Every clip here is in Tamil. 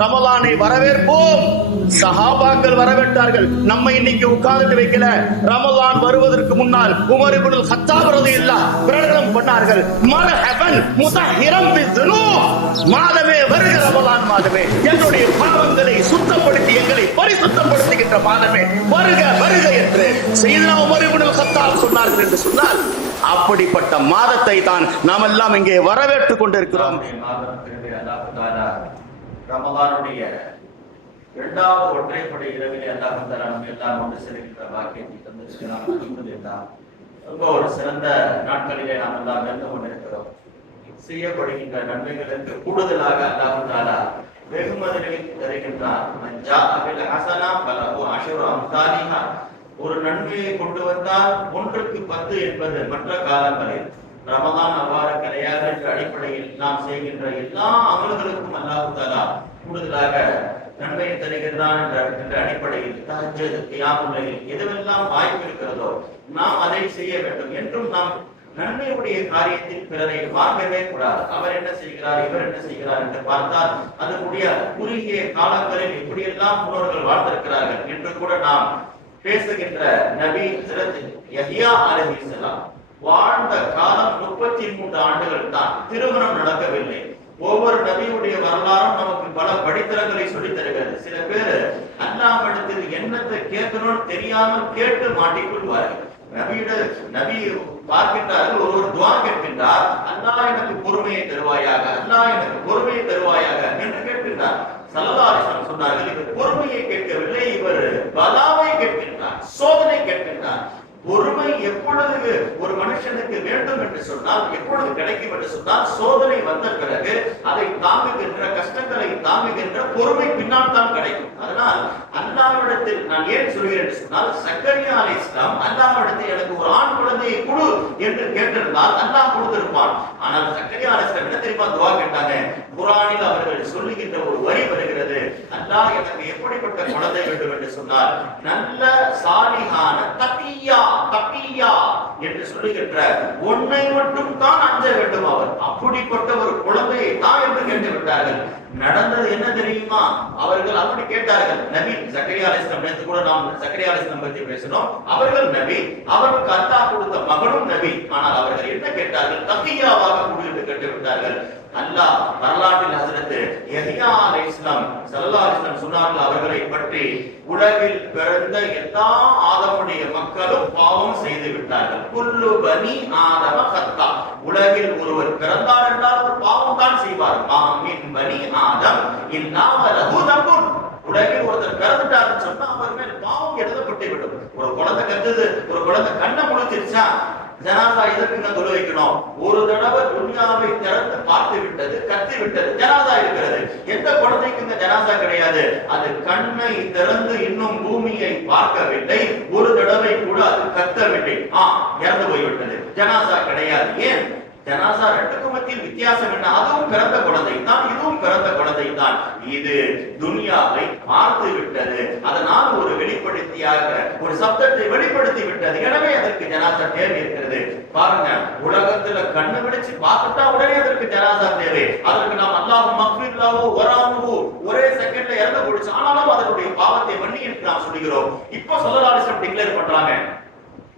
ரமலானை வரவேற்போம். சஹாபாக்கள் வரவேற்றார்கள். நம்ம இன்னைக்கு உட்கார்ந்து வைக்கல. ரமலான் வருவதற்கு முன்னால் உமர் இப்னுல் கத்தாப் ரலியல்லாஹு பிரகடனம் பண்ணார்கள், மர்ஹபன் முதஹிரம் பிதுனூப், மாதமே வருகிற ரமலான் மாதமே, என்னுடைய பாவங்களை சுத்தப்படுத்தி எங்களை பரிசுத்தப்படுத்துகின்ற மாதமே வருக வருக என்று சையதுனா உமர் இப்னுல் கத்தாப் சொன்னார்கள் என்று சொன்னால், அப்படிப்பட்ட மாதத்தை தான் நாம் எல்லாம் இங்கே வரவேற்றுக் கொண்டிருக்கிறோம். ரமலானுடைய இரண்டாவது ஒற்றைப்படை இரவிலே அல்லாஹ் தஆலா நம்ம எல்லாம் ஒன்று சேர்க்கின்ற பாக்கியத்தை தந்திருக்கிறார். அல்ஹம்துலில்லாஹ். ரொம்ப ஒரு சிறந்த நாட்களிலே நாம் எல்லாம் நடந்து கொண்டிருக்கிறோம். செய்யப்படுகின்ற நன்மைகளுக்கு கூடுதலாக அல்லாஹ் தஆலா வெகுமதிகளை தருகின்றார். மஞ்சா அபில் ஹஸனா ஃபலஹு அஷ்ரு அம்சாலிஹா. ஒரு நன்மையை கொண்டு வந்தால் 1க்கு 10 என்பது மற்ற காலங்களில். ரமலான் அவ்வாறு கிடையாது என்ற அடிப்படையில் நாம் செய்கின்ற எல்லா அமல்களுக்கும் அல்லாஹ் தஆலா கூடுதலாக நன்மையை தருகின்றான் என்ற அடிப்படையில் தஹஜ்ஜுத், கியாமுல் லைல் எதுவெல்லாம் வாய்ப்பு இருக்கிறதோ நாம் அதை செய்ய வேண்டும். என்றும் நாம் நன்மையுடைய காரியத்தில் பிறரை பார்க்கவே கூடாது. அவர் என்ன செய்கிறார், இவர் என்ன செய்கிறார் என்று பார்த்தால் அதனுடைய குறுகிய காலங்களில் எப்படியெல்லாம் முன்னோர்கள் வாழ்ந்திருக்கிறார்கள் என்று கூட நாம் பேசுகின்ற நபி ஹஜ்ரத் யஹ்யா அலைஹிஸ்ஸலாம் வாழ்ந்த காலம் 33 ஆண்டுகள் தான். திருமணம் நடக்கவில்லை. ஒவ்வொரு நபியுடைய வரலாறும் நமக்கு பல படித்தரங்களை சொல்லித் தருகிறது. சில பேர் அல்லாஹ்விடத்தில் என்னத்தை கேட்கணும்னு தெரியாமல் கேட்டு மாட்டிக்கொள்வார்கள். நபி பார்க்கின்றார்கள், ஒரு துஆ கேட்கின்றார், அல்லாஹ் எனக்கு பொறுமையை தருவாயாக, அல்லாஹ் எனக்கு பொறுமையை தருவாயாக என்று கேட்கின்றார். ஸல்லல்லாஹு அலைஹி வஸல்லம் சொன்னார்கள், இவர் பொறுமையை கேட்கவில்லை, இவர் பலாவை கேட்கின்றார், சோதனை கேட்கின்றார். பொறுமை எப்பொழுது ஒரு மனுஷனுக்கு வேண்டும் என்று சொன்னால், எப்பொழுது கிடைக்கும் என்று சொன்னால், சோதனை வந்த பிறகு அதை தாங்குகின்ற, கஷ்டங்களை தாங்குகின்ற பொறுமை பின்னால் தான் கிடைக்கும். அதனால் அல்லாஹ்விடத்தில் நான் ஏன் சொல்கிறேன் என்று சொன்னால், சக்கரியா அலைஹிஸ்ஸலாம் அல்லாஹ்விடத்தில் எனக்கு ஒரு ஆண் குழந்தையை கொடு என்று கேட்டிருந்தால் அல்லாஹ் கொடுத்திருப்பான். ஆனால் சக்கரியா அலைஹிஸ்ஸலாம் என்ன தெரியுமா துஆ கேட்டாங்க? குர்ஆனில் அவர்கள் சொல்லுகின்ற ஒரு வரி வருகிறது, அல்லாஹ் எனக்கு எப்படிப்பட்ட குழந்தை வேண்டும் என்று சொன்னால், நல்ல சாலிஹான தகியா என்று சொல்லுகின்ற ஒன்றை மட்டும் தான் அஞ்ச வேண்டும் அவர், அப்படிப்பட்ட ஒரு குழந்தையை தான் என்று கேட்டு விட்டார்கள். நடந்தது என்ன தெரியுமா? அவர்கள் அப்படி கேட்டார்கள். நபி சக்கரியா அலைஹிஸ்ஸலாம், நேற்று கூட நாம் சக்கரியா அலைஹிஸ்ஸலாம் பற்றி பேசினோம். அவர்கள் நபி, அவருக்கு அல்லாஹ் கொடுத்த மகனும் நபி. ஆனால் அவர்கள் என்ன கேட்டார்கள்? தகியாவாக கொடு என்று கேட்டு விட்டார்கள். அல்லாஹ் வரலாற்றில் ஹஜ்ரத் யஹ்யா அலைஹிஸ்ஸலாம் ஸல்லல்லாஹு அலைஹி வஸல்லம் சொன்னார்கள் அவர்களை பற்றி, உலகில் பிறந்த எல்லா ஆதமுடைய மக்களும் பாவம் செய்து விட்டார்கள். குல்லு பனி ஆதம கத்தா. உலகில் ஒருவர் பிறந்தார் என்றால் அவர் பாவம் தான் செய்வார். மாமின் பனி ஆதம் இல்லா லஹு தம்புன். உலகில் ஒருத்தர் பிறந்துட்டாருன்னு சொன்னா அவர் மேல் பாவம் எழுதப்பட்டு விடும். ஒரு குழந்தை கத்துது, ஒரு குழந்தை கண்ணை முழிச்சிருச்சா, ஜனாசா எதற்குங்க தொழு வைக்கணும்? ஒரு தடவை துன்யாவை திறந்து பார்த்து விட்டது, கத்தி விட்டது, ஜனாசா இருக்கிறது. எந்த குழந்தைக்குங்க ஜனாசா கிடையாது? அது கண்ணை திறந்து இன்னும் பூமியை பார்க்கவில்லை, ஒரு தடவை கூட அது கத்தவில்லை, இறந்து போய்விட்டது, ஜனாசா கிடையாது. ஏன்? ஜனாசா ரெண்டுக்கும் மத்தியில் வித்தியாசம் என்ன? அதுவும் பிறந்த குழந்தை தான், இதுவும் பிறந்த குழந்தை தான். இது துன்யாவை பார்த்து விட்டது, அதனால் ஒரு வெளிப்படுத்தியாக ஒரு சப்தத்தை வெளிப்படுத்தி விட்டது. எனவே அதற்கு ஜனாசா தேவை இருக்கிறது. பாருங்க, உலகத்துல கண்ணு விழிச்சு பார்த்துட்டா உடனே அதற்கு ஜனாசா தேவை. அதற்கு நாம் அல்லாஹ் மக்ஃபிர்லாஹு வராஹு ஒரே செகண்ட்ல இறந்து போடுச்சு. ஆனாலும் அதனுடைய பாவத்தை மன்னி என்று நாம் சொல்கிறோம். இப்போ ஸல்லல்லாஹு அலைஹி வஸல்லம் டிக்ளேர் பண்றாங்க,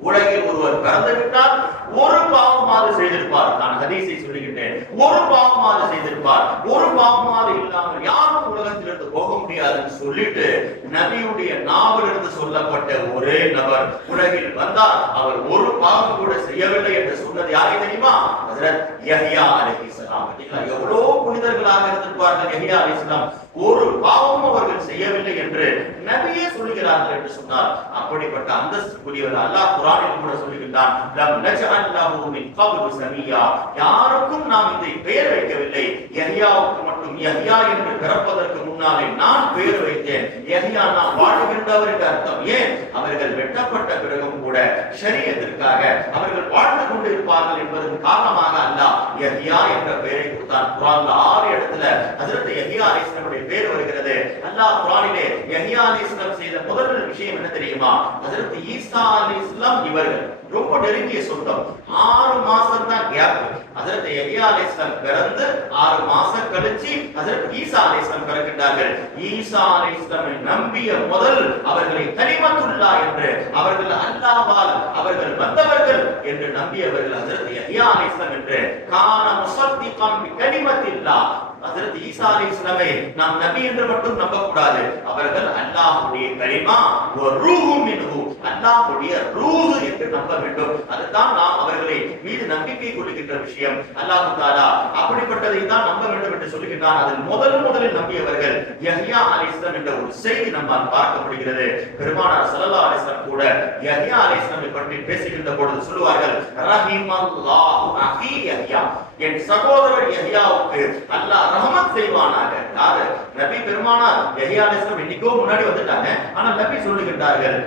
உலகில் ஒருவர் பிறந்து விட்டால் ஒரு பாவமாவது செய்திருப்பார். நான் ஹதீஸை சொல்லுகின்றேன், ஒரு பாவமாவது செய்திருப்பார். ஒரு பாவமாவது இல்லாமல் யாரும் உலகத்திலிருந்து போக முடியாதுன்னு சொல்லிட்டு நபியுடைய நாவிலிருந்து சொல்லப்பட்ட ஒரே நபர் உலகில் வந்தார். அவர் ஒரு பாவம் கூட செய்யவில்லை என்று சொன்னது யாரை தெரியுமா? ஹஜ்ரத் யஹ்யா அலைஹிஸ்ஸலாம். எவ்வளவு புனிதர்களாக இருந்திருப்பார்கள் யஹ்யா அலைஹிஸ்ஸலாம். ஒரு பாவமும் அவர்கள் செய்யவில்லை என்று நபியே சொல்லுகிறார்கள் என்று சொன்னார். அப்படிப்பட்ட அந்தஸ்துக்குரியவர் அல்லாஹ் குர்ஆனில் கூட சொல்லுகின்றான், லம் நஜஅல் லஹு மின் கப்லு சமியா. யாருக்கும் நாம் இந்த பெயர் வைக்கவில்லை, யஹ்யாவுக்கு மட்டும் யஹ்யா என்று பிறப்பதற்கு முன்னாலே நான் பெயர் வைத்தேன். யஹ்யா நான் வாழ்கின்றவர் என்று அர்த்தம். ஏன்? அவர்கள் வெட்டப்பட்ட பிறகும் கூட ஷரியத்திற்காக அவர்கள் வாழ்ந்து கொண்டிருப்பார்கள் என்பதன் காரணமாக அல்லாஹ் யஹ்யா என்ற பெயரை கொடுத்தான். குர்ஆன்ல 6 இடத்துல ஹஜ்ரத் யஹ்யா அலைஹிஸ்ஸலாமுடைய பேர் வருகிறது. அல்லாஹ் குர்ஆனிலே யஹ்யா அலைஹிஸ்ஸலாம் செய்த முதல் விஷயம் என்ன தெரியுமா? ஹஜ்ரத் ஈசா அலைஹிஸ்ஸலாம் இவர்கள் ரொம்ப நெருங்கிய சொந்தம். 6 மாசம் தான் கேப். ஹஜ்ரத் யஹ்யா அலைஹிஸ்ஸலாம் பிறந்து 6 மாசம் கழிச்சு ஹஜ்ரத் ஈசா அலைஹிஸ்ஸலாம் பிறக்கின்றார்கள். ஈசா அலைஹிஸ்ஸலாமை நம்பிய முதல் அவர்களை கலிமத்துல்லாஹ் என்று, அவர்கள் அல்லாஹ்வால் அவர்கள் வந்தவர்கள் என்று நம்பியவர்கள் ஹஜ்ரத் யஹ்யா அலைஹிஸ்ஸலாம் என்று. கான முஸத்திகன் பி கலிமத்தில்லாஹ். ஹஜ்ரத் ஈசா அலைஹிஸ்ஸலாமை நாம் நபி என்று மட்டும் நம்ப கூடாது. அவர்கள் அல்லாஹ்வுடைய கலிமா வ ரூஹு மின்ஹு, அல்லாஹ்வுடைய ரூஹ் என்று நம்ப வேண்டும். அதுதான் நாம் அவர்களை மீது நம்பிக்கை கொள்கின்ற விஷயம். அல்லாஹ் தஆலா அப்படிப்பட்டதை தான் நம்ப வேண்டும் என்று சொல்லுகிறான். அதில் முதலில் நம்பியவர்கள் யஹ்யா அலைஹிஸ்ஸலாம் என்ற ஒரு செய்தி நம்மால் பார்க்க முடிகிறது. பெருமானார் ஸல்லல்லாஹு அலைஹி வஸல்லம் கூட யஹ்யா அலைஹிஸ்ஸலாமை பற்றி பேசுகின்ற பொழுது சொல்லுவார்கள், ரஹிமல்லாஹு அஹி யஹ்யா, என் சகோதரர் யஹ்யாவுக்கு அல்லாஹ் ரஹ்மத் செய்வானாக. யாரு? நபி பெருமானார் யஹ்யா அலைஹிஸ்ஸலாம் இன்னைக்கோ முன்னாடி வந்துட்டாங்க. ஆனா நபி சொல்லுகின்றார்கள்,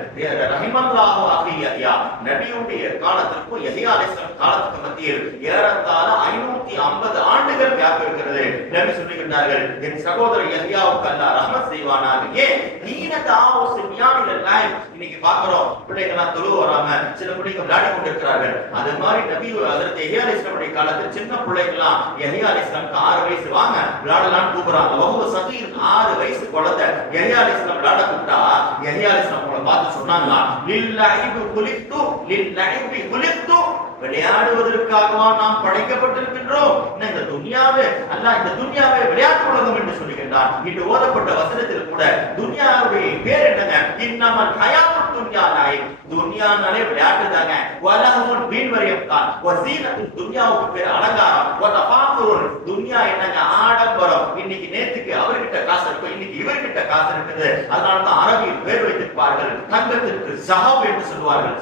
ரஹிமல்லாஹு அஹி யஹ்யா, நபியுடைய காலத்திற்கும் யஹ்யா அலைஹிஸ்ஸலாம் காலத்துக்கு மத்தியில் ஏறத்தாழ 550 ஆண்டுகள் கேப் இருக்கிறது. நபி சொல்லுகின்றார்கள், என் சகோதரர் யஹ்யாவுக்கு அல்லாஹ் ரஹ்மத் செய்வானாக. ஏன்? தீன தாவோ சிமியானில் லைஃப். இன்னைக்கு பார்க்கிறோம், பிள்ளைகள்லாம் தொழு வராம சில பிள்ளைங்க விளையாடி கொண்டிருக்கிறார்கள். அது மாதிரி நபி ஹஜ்ரத் யஹ்யா அலைஹிஸ்ஸலாமுடைய காலத்தில் சின்ன பிள்ளைகள்லாம் யஹ்யா அலைஹிஸ்ஸலாமுக்கு 6 வயசு, வாங்க விளையாடலாம்னு கூப்பிடுறாங்க. வஹுவ சகீர், 6 வயசு குழந்தை யஹ்யா அலைஹிஸ்ஸலாம் விளையாட கூப்பிட்டா யஹ்யா அலைஹிஸ்ஸலாம் அவங்களை பார்த்து சொன்னாங்களா, லில்லாஹி குலித்து லில்லாஹி குலித்து, விளையாடுவதற்காகவா நாம் படைக்கப்பட்டிருக்கின்றோம். இந்த துன்யாவே அல்லாஹ் இந்த துன்யாவை விளையாட்டு உலகம் என்று சொல்லுகின்றான். இன்று ஓதப்பட்ட வசனத்தில் கூட துன்யாவுடைய பேர் என்னங்க? இன்னமல் ஹயாத்துத் துன்யா லைஃப். துன்யானாலே விளையாட்டு தாங்க. வலஹுன் வீண்வரியம் தான். வஸீனத்து துன்யாவுக்கு பேர் அலங்காரம். வதஃபாகுருன், துன்யா என்னங்க? ஆடம்பரம். இன்னைக்கு நேத்துக்கு அவர்கிட்ட காசு இருக்கு, இன்னைக்கு இவர்கிட்ட காசு இருக்குது. அதனால தான் அரபியில் பேர் வைத்திருப்பார்கள். தங்கத்திற்கு ஸஹப் என்று சொல்வார்கள்.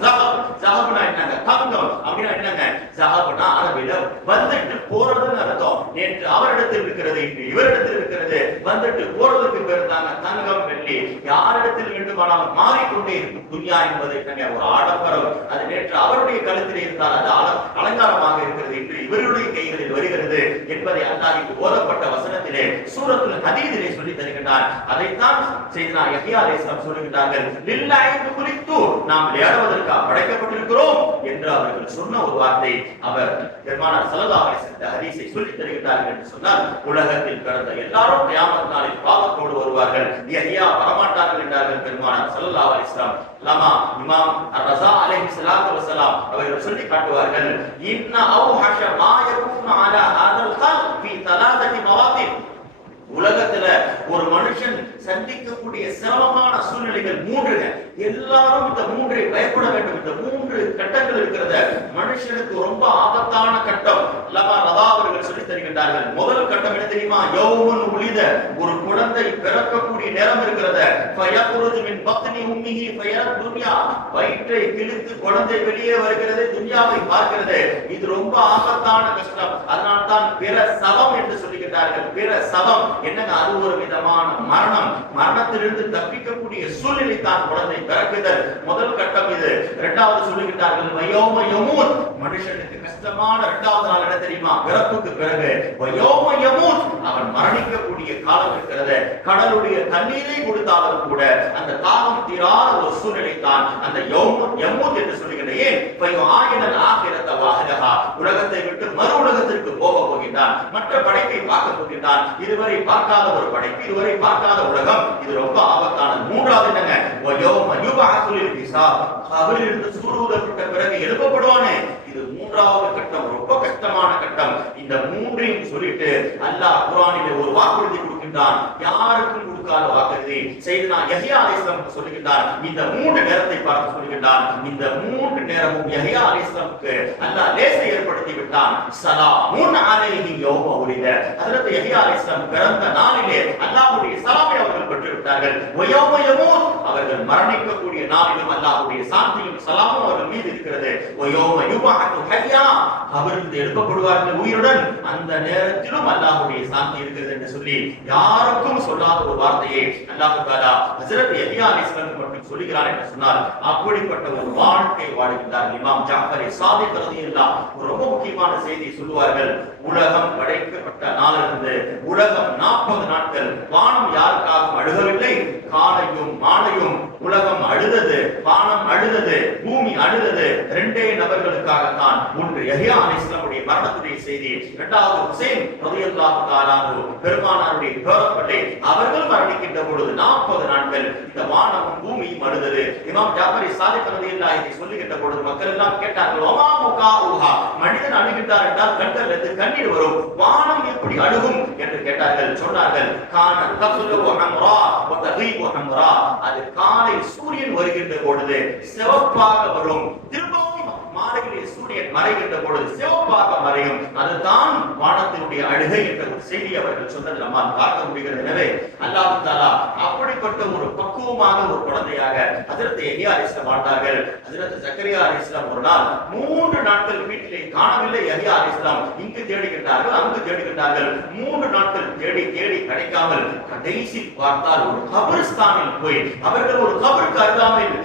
ஸஹப்னா என்னங்க? தங்கம். அப்படினா என்னங்க? ஸஹப்னா அரபியில வந்துட்டு போறதுன்னு அர்த்தம். நேற்று அவரிடத்தில் இருக்கிறது, இன்று இவரிடத்தில் இருக்கிறது. வந்துட்டு போறதுக்கு பேர் தாங்க தங்கம், வெள்ளி. யாரிடத்தில் வேண்டுமானாலும் மாறிக்கொண்டே இருக்கும். துன்யா என்பது என்னங்க? ஒரு ஆடம்பரம். அது நேற்று அவருடைய கழுத்தில் இருந்தால் அது அலங்காரமாக இருக்கிறது, இன்று இவருடைய கைகளில் வருகிறது என்பதை அல்லாஹ் இங்கு ஓதப்பட்ட வசனத்திலே சூரத்துல் ஹதீதிலே சொல்லி தருகின்றார். அதைத்தான் செய்தனா யஹ்யா அலைஹிஸ்ஸலாம் சொல்லுகிறார்கள், லில்லாஹி குலித்து, நாம் விளையாடுவதற்காக படைக்கப்பட்டிருக்கிறோம் என்று அவர்கள் சொன்ன ஒரு வார்த்தை. அவர் பெருமானார் ஸல்லல்லாஹு அலைஹி வஸல்லம் ஹதீஸை சொல்லி தருகிறார்கள் என்று சொன்னால், உலகத்தில் பிறந்த எல்லாரும் கியாமத் நாளில் பாவத்தோடு வருவார்கள். யஹ்யா வரமாட்டார்கள் என்றார்கள் பெருமானார் ஸல்லல்லாஹு அலைஹி வஸல்லம். லமா இமாம் அர்-ரஸா அலைஹிஸ்ஸலாத்து வஸலாம் அவர்கள் சொல்லி காட்டுவார்கள், இன்ன அவ்ஹஷ மா யகுனு அலா ஹாதல் கல்ப் ஃபீ தலாததி மவாதின். உலகத்துல ஒரு மனுஷன் சந்திக்கக்கூடிய சிரமமான சூழ்நிலைகள் 3. எல்லாரும் இந்த 3ஐ பயப்பட வேண்டும். இந்த 3 கட்டங்கள் இருக்கிறத மனுஷனுக்கு ரொம்ப ஆபத்தான கட்டம். லமா ரதா அவர்கள் சொல்லி தருகின்றார்கள். முதல் கட்டம் என்ன தெரியுமா? யௌமுன் உலித, ஒரு குழந்தை பிறக்கக்கூடிய நேரம் இருக்கிறது. ஃபயக்ருஜு மின் பத்னி உம்மிஹி ஃபயரத் துன்யா, வயிற்றை கிழித்து குழந்தை வெளியே வருகிறது, துன்யாவை பார்க்கிறது. இது ரொம்ப ஆபத்தான கஷ்டம். அதனால தான் பிரசவம் என்று சொல்லுகிறார்கள். பிரசவம் என்னங்க? அது ஒரு விதமான மரணம். மரணத்திலிருந்து தப்பிக்கக்கூடிய சூழ்நிலை தான் குழந்தை பிறக்குதல். முதல் கட்டம் இது. இரண்டாவது சொல்லுகிறார்கள், வயோம யமூத், மனுஷனுக்கு கஷ்டமான இரண்டாவது நாள் என்ன தெரியுமா? பிறப்புக்கு பிறகு வயோம யமூத், அவன் மரணிக்கக்கூடிய காலம் இருக்கிறது. கடலுடைய தண்ணீரை கொடுத்தாலும் கூட அந்த தாகம் தீராத ஒரு சூழ்நிலை தான் அந்த யமூத் என்று சொல்லுகிறேன். ஏன்? வயோஆயினல் ஆகிரத வஹலஹா, உலகத்தை விட்டு மறு உலகத்திற்கு போக போகின்றான். மற்ற படைப்பை பார்க்க போகின்றான். இதுவரை பார்க்காத ஒரு படைப்பு, இதுவரை பார்க்காத உலகம். இது ரொம்ப ஆபத்தானது. மூன்றாவது என்னங்க? வயோம யுபஅஸுல் ஹிசாப், கபரிலிருந்து சூழ்நிலைப்பட்ட பிறகு எழுப்பப்படுவானே. இது மூன்றாவது கட்டம், ரொம்ப கஷ்டமான கட்டம். இந்த 3ஐயும் சொல்லிட்டு அல்லாஹ் குர்ஆனிலே ஒரு வாக்குறுதி கொடுக்கின்றான். யாருக்கும் கொடுக்காத வாக்குறுதி. செய்தனா யஹ்யா அலைஹிஸ்ஸலாம் சொல்லுகின்றார். இந்த 3 நேரத்தை பார்த்து சொல்லுகின்றார். இந்த 3 நேரமும் யஹ்யா அலைஹிஸ்ஸலாமுக்கு அல்லாஹ் லேசை ஏற்படுத்தி விட்டான். ஸலாமுன் அலைஹி யௌம உலித, ஹஜ்ரத் யஹ்யா அலைஹிஸ்ஸலாம் பிறந்த நாளிலே அல்லாஹ்வுடைய ஸலாமை அவர்கள் பெற்று விட்டார்கள். வயௌம யமூத், அவர்கள் மரணிக்கக்கூடிய நாளிலும் அல்லாஹ்வுடைய சாந்தியும் ஸலாமும் அவர்கள் மீது இருக்கிறது. வயௌம யுபஅது ஹய்யா, அவர்கள் எழுப்பப்படுவார்கள் உயிருடன். அந்த நேரத்திலும் அல்லாஹ்வுடைய சாந்தி இருக்கிறது என்று சொல்லி யாருக்கும் சொல்லாத ஒரு வார்த்தையை அல்லாஹ் தஆலா ஹஜ்ரத் யஹ்யா அலைஹிஸ்ஸலாம் மட்டும் சொல்கிறார் என்று சொன்னால், அப்படிப்பட்ட ஒரு வாழ்க்கை வாழ்கிறார் இமாம் ஜாஃபர் சாதிக் ரலியல்லாஹு. ஒரு ரொம்ப முக்கியமான செய்தி சொல்லுவார்கள். உலகம் படைக்கப்பட்ட நாளிலிருந்து உலகம் 40 நாட்கள் வானம் யாருக்காகவும் அழுகவில்லை. காலையும் மாலையும் உலகம் அழுதது, வானம் அழுதது, பூமி அழுதது. ரெண்டே நபர்களுக்காகத்தான். ஒன்று யஹ்யா அலைஹிஸ்ஸலாமுடைய மரணத்துடைய செய்தி, இரண்டாவது ஹுசைன் ரலியல்லாஹு தஆலா அன்ஹு பெருமானாருடைய பேரப்பிள்ளை அவர்கள் மரணிக்கின்ற பொழுது 40 நாட்கள் இந்த வானமும் பூமியும் அழுதது. இமாம் ஜாஃபர் சாதிக் ரலியல்லாஹு இதை சொல்லுகின்ற பொழுது மக்கள் எல்லாம் கேட்டார்கள், ஒமா முகாஉஹா, மனிதன் அழுகின்றார் என்றால் கண்களிலிருந்து கண்ணீர் வரும், வானம் எப்படி அழுகும் என்று கேட்டார்கள். சொன்னார்கள், கான தஃலுு ஹம்ரா வ தகீபு ஹம்ரா, அது காலை சூரியன் வருகின்ற பொழுது சிவப்பாக வரும், திரும்பவும் மாலையிலே சூரியன் மறைகின்ற பொழுது சிவப்பாக மறையும், அதுதான் வானத்தினுடைய அழுகை என்ற ஒரு செய்தி அவர்கள் சொன்னது நம்மால் பார்க்க முடிகிறது. எனவே அல்லாஹ் தஆலா அப்படிப்பட்ட ஒரு பக்குவமாக ஒரு குழந்தையாக ஹஜ்ரத் யஹ்யா அலைஹிஸ்ஸலாம் வாழ்ந்தார்கள். ஹஜ்ரத் ஜக்கரியா அலைஹிஸ்ஸலாம் ஒரு நாள் 3 நாட்கள் வீட்டிலே காணவில்லை. யஹ்யா அலைஹிஸ்ஸலாம் இங்கு தேடுகின்றார்கள், அங்கு தேடுகின்றார்கள். 3 நாட்கள் தேடி தேடி கிடைக்காமல் கடைசி பார்த்தால் ஒரு கபரிஸ்தானில் போய் அவர்கள் ஒரு கபருக்கு அருகாமையில்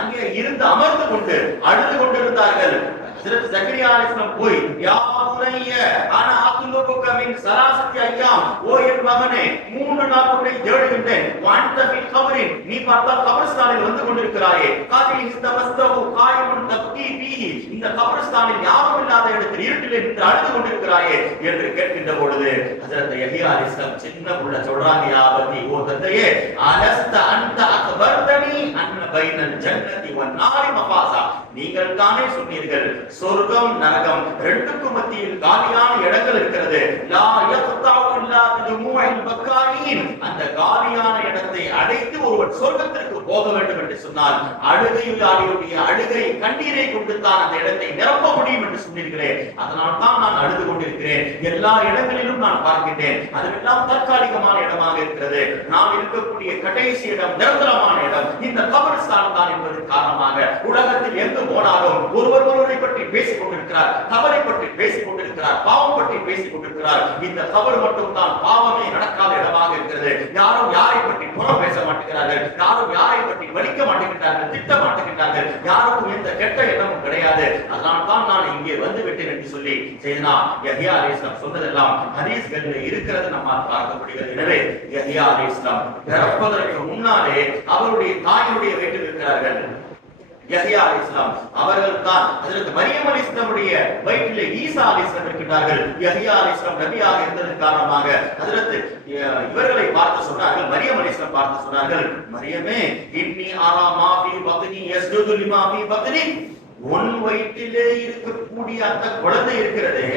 அங்கே இருந்து அமர்ந்து கொண்டு அழுது கொண்டிருந்தார்கள். ஹஜ்ரத் ஜக்கரியா அலைஹிஸ்ஸலாம் போய், யா புனைய அன அத்லுபுக மின் ஸலாசத்தி அய்யாம், ஓ என் மகனே 3 நாள் உன்னை தேடுகின்றேன், வஅன்த ஃபில் கபரின், நீ பார்த்தால் கபரிஸ்தானில் வந்து கொண்டிருக்கிறாயே, காதி இஸ்தமஸ்தஹு காயிமுன் தப்கி ஃபீஹி, இந்த கபரிஸ்தானில் யாரும் இல்லாத இடத்தில் இருட்டில் நின்று அழுது கொண்டிருக்கிறாயே என்று கேட்கின்ற பொழுது ஹஜ்ரத் யஹ்யா அலைஹிஸ்ஸலாம் சின்ன புள்ள சொல்றாங்க, யா பதி, ஓ தந்தையே, அலஸ்த அன்த அக்பர்தனி அன்ன பைனல் ஜன்னதி வன் நாரி மஃபாஸா, நீங்கள் தானே சொன்னீர்கள் சொர்க்கம் நரகம் ரெண்டுக்கும் மத்தியில் காலியான இடங்கள் இருக்கிறது, லா யக்தாஉ இல்லா பிதுமுஇல் பக்காயின், அந்த காலியான இடத்தை அடைத்து ஒருவர் சொர்க்கத்திற்கு போக வேண்டும் என்று சொன்னால் அழுகையுடைய அழுகை கண்ணீரை கொண்டு தான் அந்த இடத்தை நிரப்ப முடியும் என்று சொன்னீர்களே, அதனால் தான் நான் அழுது கொண்டிருக்கிறேன், எல்லா இடங்களிலும் நான் பார்க்கின்றேன், அதுவெல்லாம் தற்காலிகமான இடமாக இருக்கிறது, நான் இருக்கக்கூடிய கடைசி இடம் நிரந்தரமான இடம் இந்த கபரிஸ்தான் தான் என்பது காரணமாக உலகத்தில் எங்கு போனாலும் ஒருவரை பற்றி பேசிக் கொண்டிருக்கிறார், கபரை பற்றி பேசிக் கொண்டிருக்கிறார், பாவம் பற்றி பேசிக் கொண்டிருக்கிறார். இந்த கபர் மட்டும் தான் பாவமே நடக்காத இடமாக இருக்கிறது. யாரும் யாரை பற்றி புறம் பேச மாட்டேங்கிறார்கள், யாரும் யாரை பற்றி வலிக்க மாட்டேங்கிறார்கள், திட்ட மாட்டேங்கிறார்கள், யாருக்கும் எந்த கெட்ட எண்ணமும் கிடையாது. அதனால் தான் நான் இங்கே வந்து விட்டேன் என்று சொல்லி செய்தனா யஹ்யா அலைஹிஸ்ஸலாம் சொன்னதெல்லாம் ஹதீஸ்களில் இருக்கிறது நம்மால் பார்க்க முடிகிறது. எனவே யஹ்யா அலைஹிஸ்ஸலாம் பிறப்பதற்கு முன்னாலே அவருடைய தாயினுடைய வீட்டில் இருக்கிறார்கள். யஹ்யா அலைஹிஸ்ஸலாம் அவர்கள் தான் ஹஜ்ரத் மரியம் அலைஹிஸ்ஸலாமுடைய வயிற்றிலே ஈசா அலைஹிஸ்ஸலாம் இருக்கின்றார்கள். யஹ்யா அலைஹிஸ்ஸலாம் நபியாக இருந்ததன் காரணமாக ஹஜ்ரத் இவர்களை பார்த்து சொன்னார்கள், மரியம் அலைஹிஸ்ஸலாம் பார்த்து சொன்னார்கள், மரியமே, இன்னி அரா மா ஃபீ பத்னி யஸ்ஜுது லிமா ஃபீ பத்னி, உன் வயிற்றிலே இருக்கக்கூடிய அந்த குழந்தை இருக்கிறதே,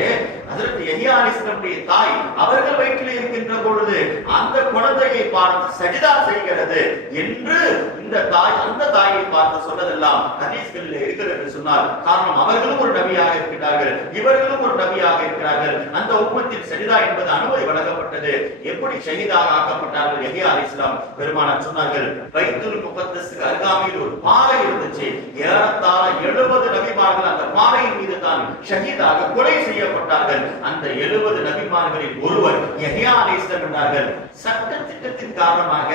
ஹஜ்ரத் யஹ்யா அலைஹிஸ்ஸலாமுடைய தாய் அவர்கள் வயிற்றிலே இருக்கின்ற பொழுது அந்த குழந்தையை பார்த்து சஜிதா செய்கிறது என்று இந்த தாய் அந்த தாயை பார்த்து சொன்னதெல்லாம் ஹதீஸ்களில் இருக்கிறது என்று சொன்னார். காரணம், அவர்களும் ஒரு நபியாக இருக்கிறார்கள், இவர்களும் ஒரு நபியாக இருக்கிறார்கள். அந்த உம்மத்தில் சஜிதா என்பது அனுமதி வழங்கப்பட்டது. எப்படி ஷஹீதாக ஆக்கப்பட்டார்கள் யஹ்யா அலைஹிஸ்ஸலாம் பெருமானார் சொன்னார்கள், பைத்துல் முகத்தஸ்க்கு அருகாமையில் ஒரு பாறை இருந்துச்சு, ஏறத்தாழ 70 நபிமார்கள் அந்த பாறையின் மீது தான் ஷஹீதாக கொலை செய்யப்பட்டார்கள். அந்த 70 நபிமார்களில் ஒருவர் யஹ்யா அலைஹிஸ்ஸலாம் என்றார்கள். சட்ட திட்டத்தின் காரணமாக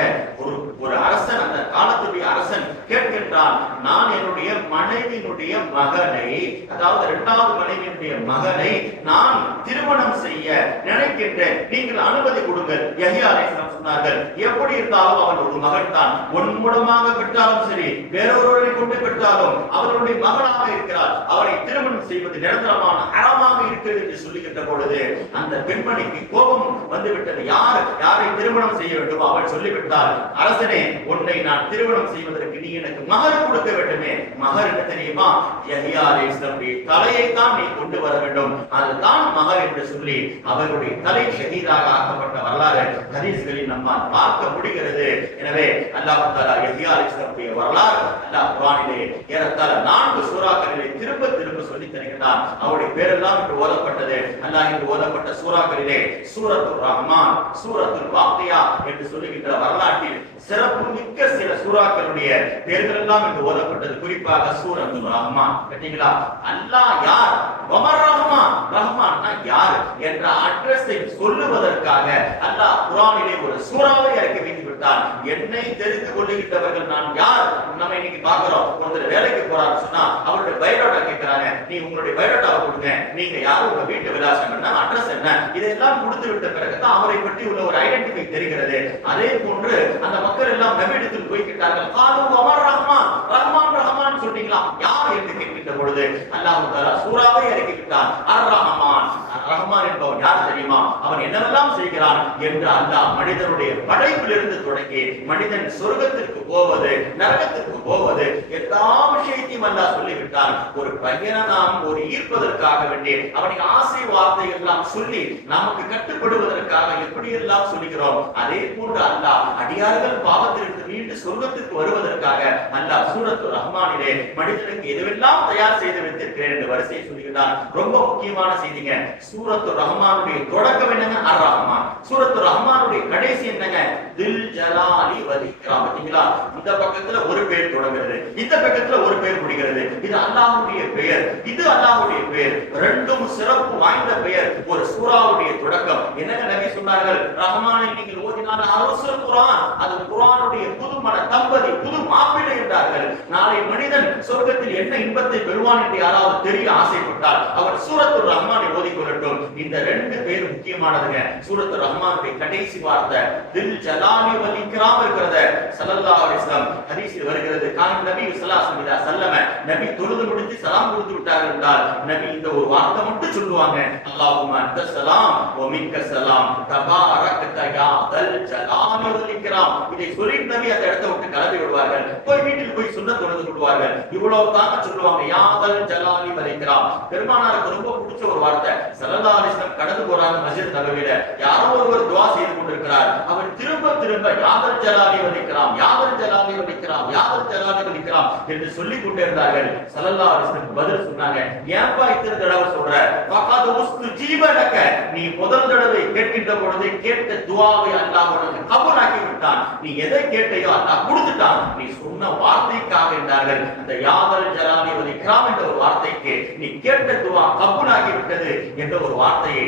ஒரு அரசன், அந்த காலத்துடைய அரசன் கேட்கின்றான், நான் என்னுடைய மனைவியினுடைய மகனை, அதாவது 2வது மனைவியினுடைய மகனை நான் திருமணம் செய்ய நினைக்கின்றேன், நீங்கள் அனுமதி கொடுங்கள். யஹ்யா அலைஹிஸ்ஸலாம் சொன்னார்கள், எப்படி இருந்தாலும் அவன் ஒரு மகன் தான், உன்முடமாக பெற்றாலும் சரி வேறொருவரை கொண்டு பெற்றாலும் அவர்களுடைய மகனாக இருக்கிறார், அவரை திருமணம் செய்வது நிரந்தரமான ஹராமாக இருக்கிறது என்று சொல்லுகின்ற பொழுது அந்த பெண்மணிக்கு கோபம் வந்துவிட்டது. யாரை திருமணம் செய்ய வேண்டும் அவள் சொல்லிவிட்டாள், அரசனே, உன்னை நான் திருமணம் செய்வதற்கு நீ எனக்கு மகர் கொடுக்க வேண்டுமே. மகர் என்ன தெரியுமா? யஹ்யா அலைஹிஸ்ஸலாமுடைய தலையை தான் நீ கொண்டு வர வேண்டும், அதுதான் மகர் என்று சொல்லி அவருடைய தலை ஷஹீதாக ஆக்கப்பட்ட வரலாறு ஹதீஸ்களில் நம்மால் பார்க்க முடிகிறது. எனவே அல்லாஹ் தஆலா யஹ்யா அலைஹிஸ்ஸலாமுடைய வரலாறு அல்லாஹ் குர்ஆனிலே ஏறத்தாழ 4 சூறாக்களிலே திரும்ப திரும்ப சொல்லி தருகிறார். அவருடைய பேரெல்லாம் இன்று ஓதப்பட்டது. அல்லாஹ் இன்று ஓதப்பட்ட சூறாக்களிலே சூரத்துர் ரஹ்மான், சூரத்துல் வாக்கியா என்று சொல்லுகின்ற வரலாற்றில் சிறப்பு மிக்க சில சூறாக்களுடைய பெயர்கள் எல்லாம் இன்று ஓதப்பட்டது. குறிப்பாக சூரத்துல் ரஹ்மான். கேட்டீங்களா? அல்லாஹ் யார், வமர் ரஹ்மான், ரஹ்மான்னா யார் என்ற அட்ரஸை சொல்லுவதற்காக அல்லாஹ் குர்ஆனிலே ஒரு சூறாவை இறக்கி வைத்து விட்டார். என்னை தெரிந்து கொள்ளுகின்றவர்கள் நான் யார்? நம்ம இன்னைக்கு பார்க்கிறோம், ஒருத்தர் வேலைக்கு போறாரு சொன்னா அவருடைய பயோடேட்டா கேட்கிறாங்க, நீ உங்களுடைய பயோடேட்டாவை கொடுங்க, நீங்க யாரு, உங்க வீட்டு விலாசம் என்ன, அட்ரஸ் என்ன, இதெல்லாம் கொடுத்து விட்ட பிறகுதான் அவரை பற்றி உள்ள ஒரு ஐடென்டிஃபை தெரிகிறது. அதே போன்று அந்த மக்கள் எல்லாம் நபியிடத்தில் போய் கேட்டார்கள், காலு வமர் ரஹ்மான், ரஹ்மான் ரஹ்மான் சொன்னீங்களா, யார் என்று கேட்கிறார். பொழுது அல்லாஹ் தஆலா சூராவை இறக்கிவிட்டான். அர் ரஹ்மான், ரஹ்மான் என்பவன் யார் தெரியுமா? அவன் என்னவெல்லாம் செய்கிறான் என்று அல்லாஹ் மனிதனுடைய படைப்பிலிருந்து தொடங்கி மனிதன் சொர்க்கத்திற்கு போவது நரகத்திற்கு போவது எல்லா விஷயத்தையும் அல்லாஹ் சொல்லிவிட்டான். ஒரு பையனை நாம் ஒரு ஈர்ப்பதற்காக வேண்டி அவனுக்கு ஆசை வார்த்தை எல்லாம் சொல்லி நமக்கு கட்டுப்படுவதற்காக எப்படி எல்லாம் சொல்லுகிறோம், அதே போன்று அல்லாஹ் அடியார்கள் பாவத்திற்கு மீண்டு சொர்க்கத்திற்கு வருவதற்காக அல்லாஹ் சூரத்துர் ரஹ்மானிலே மனிதனுக்கு எதுவெல்லாம் தயார் செய்து வைத்திருக்கிறேன் என்று வரிசையை சொல்லுகிறான். ரொம்ப முக்கியமான செய்திங்க. சூரத்துர் ரஹ்மானுடைய தொடக்கம் என்னங்க? அர் ரஹ்மான். சூரத்துர் ரஹ்மானுடைய கடைசி என்னங்க? தில் ஜலாலி வல் இக்ராம். பாத்தீங்களா? இந்த பக்கத்துல ஒரு பேர் தொடங்குறது, இந்த பக்கத்துல ஒரு பேர் முடிகிறது. இது அல்லாஹ்வுடைய பெயர், இது அல்லாஹ்வுடைய பெயர். ரெண்டும் சிறப்பு வாய்ந்த பெயர். ஒரு சூராவுடைய தொடக்கம் என்னங்க நபி சொன்னார்கள்? ரஹ்மானை நீங்கள் ஓதினால் அரசுல் குர்ஆன், அது குர்ஆனுடைய புதுமண தம்பதி, புது மாப்பிள்ளை என்றார்கள். நாளை மனிதன் சொர்க்கத்தில் என்ன இன்பத்தை பெறுவான் என்று யாராவது தெரிய ஆசைப்பட்டால் அவர் சூரத்துர் ரஹ்மானை ஓதிக்கொள்ளட்டும். இந்த ரெண்டு பேர் முக்கியமானதுங்க. சூரத்துர் ரஹ்மானுடைய கடைசி வார்த்தை தில் ஜலாலி வல் இக்ராம் இருக்கிறது. ஸல்லல்லாஹு அலைஹி வஸல்லம் ஹதீஸில் வருகிறது, கான் நபி ஸல்லல்லாஹு அலைஹி வஸல்லம் நபி தொழுது முடித்து சலாம் கொடுத்து விட்டார்கள் என்றால் நபி இந்த ஒரு வார்த்தை மட்டும் சொல்லுவாங்க, அல்லாஹும்ம அன்த ஸலாம் வ மின்க ஸலாம் தபாரக்கத யா தல் ஜலாலி வல் இக்ராம். இதை சொல்லி நபி அந்த இடத்தை விட்டு கிளம்பி விடுவார்கள். போய் வீட்டில் போய் சுன்னத் தொழுது விடுவார்கள். இவ்வளவு தான் சொல்லுவாங்க, யா தல் ஜலாலி வல் இக்ராம். பெருமானாருக்கு ரொம்ப பிடிச்ச ஒரு வார்த்தை. ஸல்லல்லாஹு அலைஹி வஸல்லம் கடந்து போறாங்க மஸ்ஜித் நபவியில, யாரோ ஒருவர் துஆ செய்து கொண்டிருக்கிறார். அவர் திரும்ப திரும்ப யா தல் ஜலாலி வல் இக்ராம், யா தல் ஜலாலி வல் இக்ராம், யா தல் ஜலாலி வல் இக்ராம் என்று சொல்லிக் கொண்டே இருந்தார்கள். ஸல்லல்லாஹு அலைஹி வஸல்லம் பதில் சொன்னாங்க, ஏன்பா இத்தனை தடவை சொல்ற? ஃபகத் உஸ்துஜீப லக, நீ முதல் தடவை கேட்கின்ற பொழுது கேட்ட துஆவை அல்லாஹ் உனக்கு கபூலாக்கி விட்டான். நீ எதை கேட்டையோ அல்லாஹ் கொடுத்துட்டான். நீ சொன்ன வார்த்தைக்காக என்றார்கள். அந்த யா தல் ஜலாலி வல் இக்ராம் என்ற ஒரு வார்த்தைக்கு நீ கேட்ட துஆ கபூலாகி விட்டது என்ற ஒரு வார்த்தையை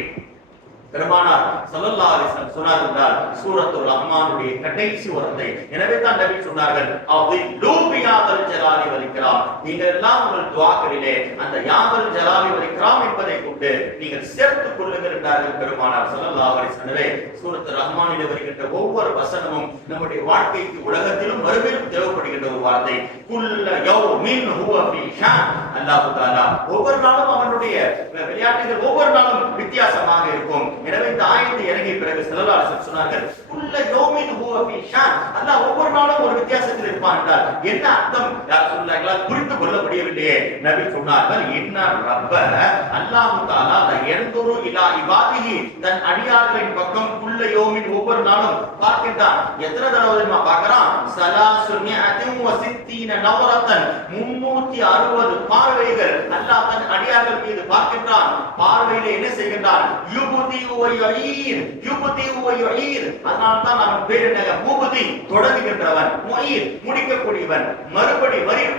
பெருமானார் ஸல்லல்லாஹு அலைஹி வஸல்லம் சொன்னார்கள். சூரத்துர் ரஹ்மானுடைய கடைசி வார்த்தை. எனவே தான் நபி சொன்னார்கள், அவ்விலு பியாதல் ஜலாலி வல் இக்ராம், நீங்கள் எல்லாம் உங்கள் துஆக்களிலே அந்த யாதல் ஜலாலி வல் இக்ராம் என்பதை கொண்டு நீங்கள் சேர்த்துக் கொள்ளுங்கள் என்றார்கள் பெருமானார் ஸல்லல்லாஹு அலைஹி வஸல்லம். சூரத்துர் ரஹ்மானிலே வருகின்ற ஒவ்வொரு வசனமும் நம்முடைய வாழ்க்கைக்கு உலகத்திலும் மறுமையிலும் தேவைப்படுகின்ற ஒரு வார்த்தை. குல்ல யௌமின் ஹுவ ஃபீ ஷான். அல்லாஹ் தஆலா ஒவ்வொரு நாளும் அவனுடைய விளையாட்டுகள் ஒவ்வொரு நாளும் வித்தியாசமாக இருக்கும். எனவே இந்த ஆயத்தை இறங்கிய பிறகு ஸல்லல்லாஹு அலைஹி வஸல்லம் சொன்னார்கள், குல்ல யௌமின் ஹுவ ஃபீ ஷான். அல்லாஹ் ஒவ்வொரு நாளும் ஒரு வித்தியாசத்தில் இருப்பான் என்றால் என்ன அர்த்தம்? யார் சொன்னார்களா? புரிந்து கொள்ள முடியவில்லையே. நபி சொன்னார்கள், இன்ன ரப்ப, அல்லாஹ் தஆலா யன்துரு இலா இபாதிஹி, தன் அடியார்களின் பக்கம் குல்ல யௌமின் ஒவ்வொரு நாளும் பார்க்கின்றான். எத்தனை தடவை பார்க்கறான்? ஸலாசுமிஅத்தின் வ சித்தீன நவரத்தன், 360 பார்வைகள் அல்லாஹ் தன் அடியார்கள் மீது பார்க்கின்றான். பார்வையிலே என்ன செய்கின்றான்? யுபதி வ யுஈர், யுபதி வ யுஈர். அதனால தான் அவன் பேர் என்ன? முபதி, தொடங்குகின்றவன், முஈர், முடிக்கக்கூடியவன்.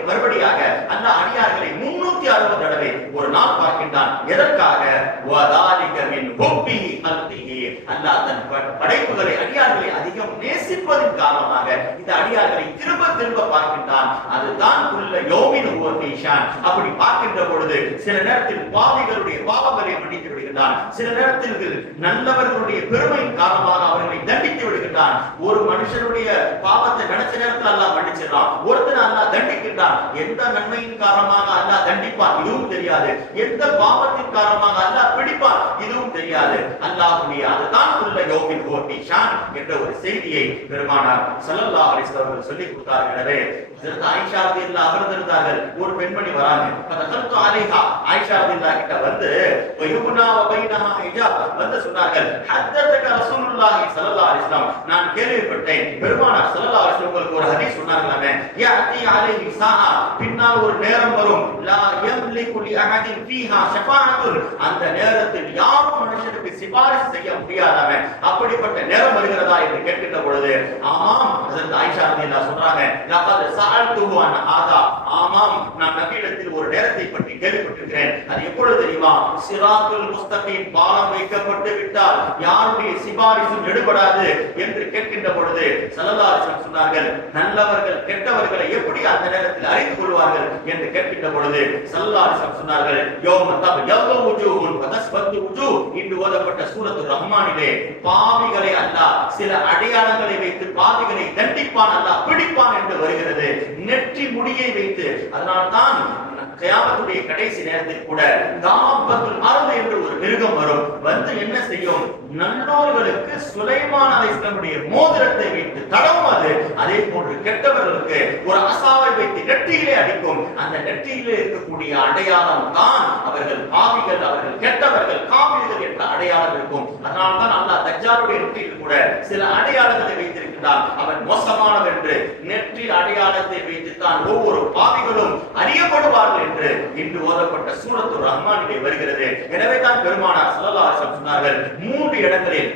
மறுபடியாக அல்லாஹ் அடியார்களை 360 தடவை ஒரு நாள் பார்க்கின்றான். எதற்காக? வதாலிக மின் ஹுப்பிஹி அல்திஹி, அல்லாஹ் தன் படைப்புகளை அடியார்களை அதிகம் நேசிப்பதன் காரணமாக இந்த அடியார்களை திரும்ப திரும்ப பார்க்கின்றான். அதுதான் குல்ல யௌமின் ஹுவ ஃபீ ஷான். அப்படி பார்க்கின்ற பொழுது சில நேரத்தில் பாவிகளுடைய பாவங்களை மன்னித்து விடுகின்றான், சில நேரத்தில் நல்லவர்களுடைய பெருமையின் காரணமாக அவர்களை தண்டித்து விடுகின்றான். ஒரு மனுஷனுடைய பாவத்தை நினைச்ச நேரத்தில் அல்லாஹ் மன்னிச்சிடறான், ஒருத்தன் அல்லாஹ் தண்டிக்கின்றான். எந்த நன்மையின் காரணமாக அல்லாஹ் தண்டிப்பான் இதுவும் தெரியாது, எந்த பாவத்தின் காரணமாக அல்லாஹ் பிடிப்பான் இதுவும் தெரியாது. அல்லாஹ்வுடைய அதுதான் குல்ல யௌமின் ஹுவ ஃபீ ஷான் என்ற ஒரு செய்தியை பெருமானார் ஸல்லல்லாஹு அலைஹி வஸல்லம் சொல்லி கொடுத்தார்கள். எனவே ஆயிஷா ரலியல்லாஹு அமர்ந்திருந்தார்கள். ஒரு பெண்மணி வராங்க. ஃபதகல்து அலைஹா, ஆயிஷா ரலியல்லாஹு கிட்ட வந்து வயுனா வ பைனஹா ஹிஜாப் வந்து சொன்னார்கள், ஹத்ததக ரசூலுல்லாஹி ஸல்லல்லாஹு அலைஹி வஸல்லம், நான் கேள்விப்பட்டேன் பெருமானார் ஸல்லல்லாஹு அலைஹி வஸல்லம் உங்களுக்கு ஒரு ஹதீஸ் சொன்னார்களாமே, யாதி அலைஹி ஸாஆ, பின்னால் ஒரு நேரம் வரும், லா யம்லிகு லி அஹதின் ஃபீஹா ஷஃபாஅத்துன், அந்த நேரத்தில் யாரும் மனுஷனுக்கு சிபாரிசு செய்ய முடியாதவன், அப்படிப்பட்ட நேரம் வருகிறதா என்று கேட்கின்ற பொழுது ஆமாம் ஹஜ்ரத் ஆயிஷா ரலியல்லாஹு சொல்றாங்க, லகத் சஅல்துஹு அன் ஹாதா, ஆமாம் நான் நபியிடத்தில் ஒரு நேரத்தை பற்றி கேள்விப்பட்டிருக்கிறேன். அது எப்பொழுது தெரியுமா? சிராத்துல் முஸ்தகீம் பாலம் வைக்கப்பட்டு விட்டால் யாருடைய சிபாரிசும் எடுபடாது என்று கேட்கின்ற பொழுது ஸல்லல்லாஹு அலைஹி வஸல்லம் சொன்னார்கள், நல்லவர்கள் கெட்டவர்களை எப்படி அந்த நேரத்தில் அறிந்து கொள்வார்கள் என்று கேட்கின்ற பொழுது ஸல்லல்லாஹு அலைஹி வஸல்லம் சொன்னார்கள், யௌம தபயது வுஜூஹுன் வ தஸ்பது வுஜூஹ், இன்று ஓதப்பட்ட சூரத்துர் ரஹ்மானிலே பாவிகளை அல்லாஹ் சில அடையாளங்களை வைத்து பாவிகளை தண்டிப்பான் பிடிப்பான், அல்லாஹ் பிடிப்பான் என்று வருகிறது. நெற்றி முடியை வைத்து, அதனால்தான் கியாமத்துடைய கடைசி நேரத்தில் கூட தாபத்துல் அர்த் என்று ஒரு மிருகம் வரும். வந்து என்ன செய்யும்? நல்லோர்களுக்கு சுலைமான் அலைஹிஸ்ஸலாமுடைய மோதிரத்தை வைத்து தடவும். அது அதே போன்று கெட்டவர்களுக்கு ஒரு அசாவை வைத்து நெற்றியிலே அடிக்கும். அந்த நெற்றியிலே இருக்கக்கூடிய அடையாளம் தான் அவர்கள் பாவிகள், அவர்கள் கெட்டவர்கள், காபிர்கள் என்ற அடையாளம் இருக்கும். அதனால்தான் அல்லாஹ் தஜ்ஜாலுடைய நெற்றியில் கூட சில அடையாளங்களை வைத்திருக்கிறார். அவன் மோசமானவன் என்று நெற்றி அடையாளத்தை வைத்துத்தான் ஒவ்வொரு பாவிகளும் அறியப்படுவார்கள் என்று இன்று ஓதப்பட்ட சூரத்துர் ரஹ்மானிலே வருகிறது. எனவே தான் பெருமானார் ஸல்லல்லாஹு அலைஹி வஸல்லம் சொன்னார்கள், 3 இடங்களில்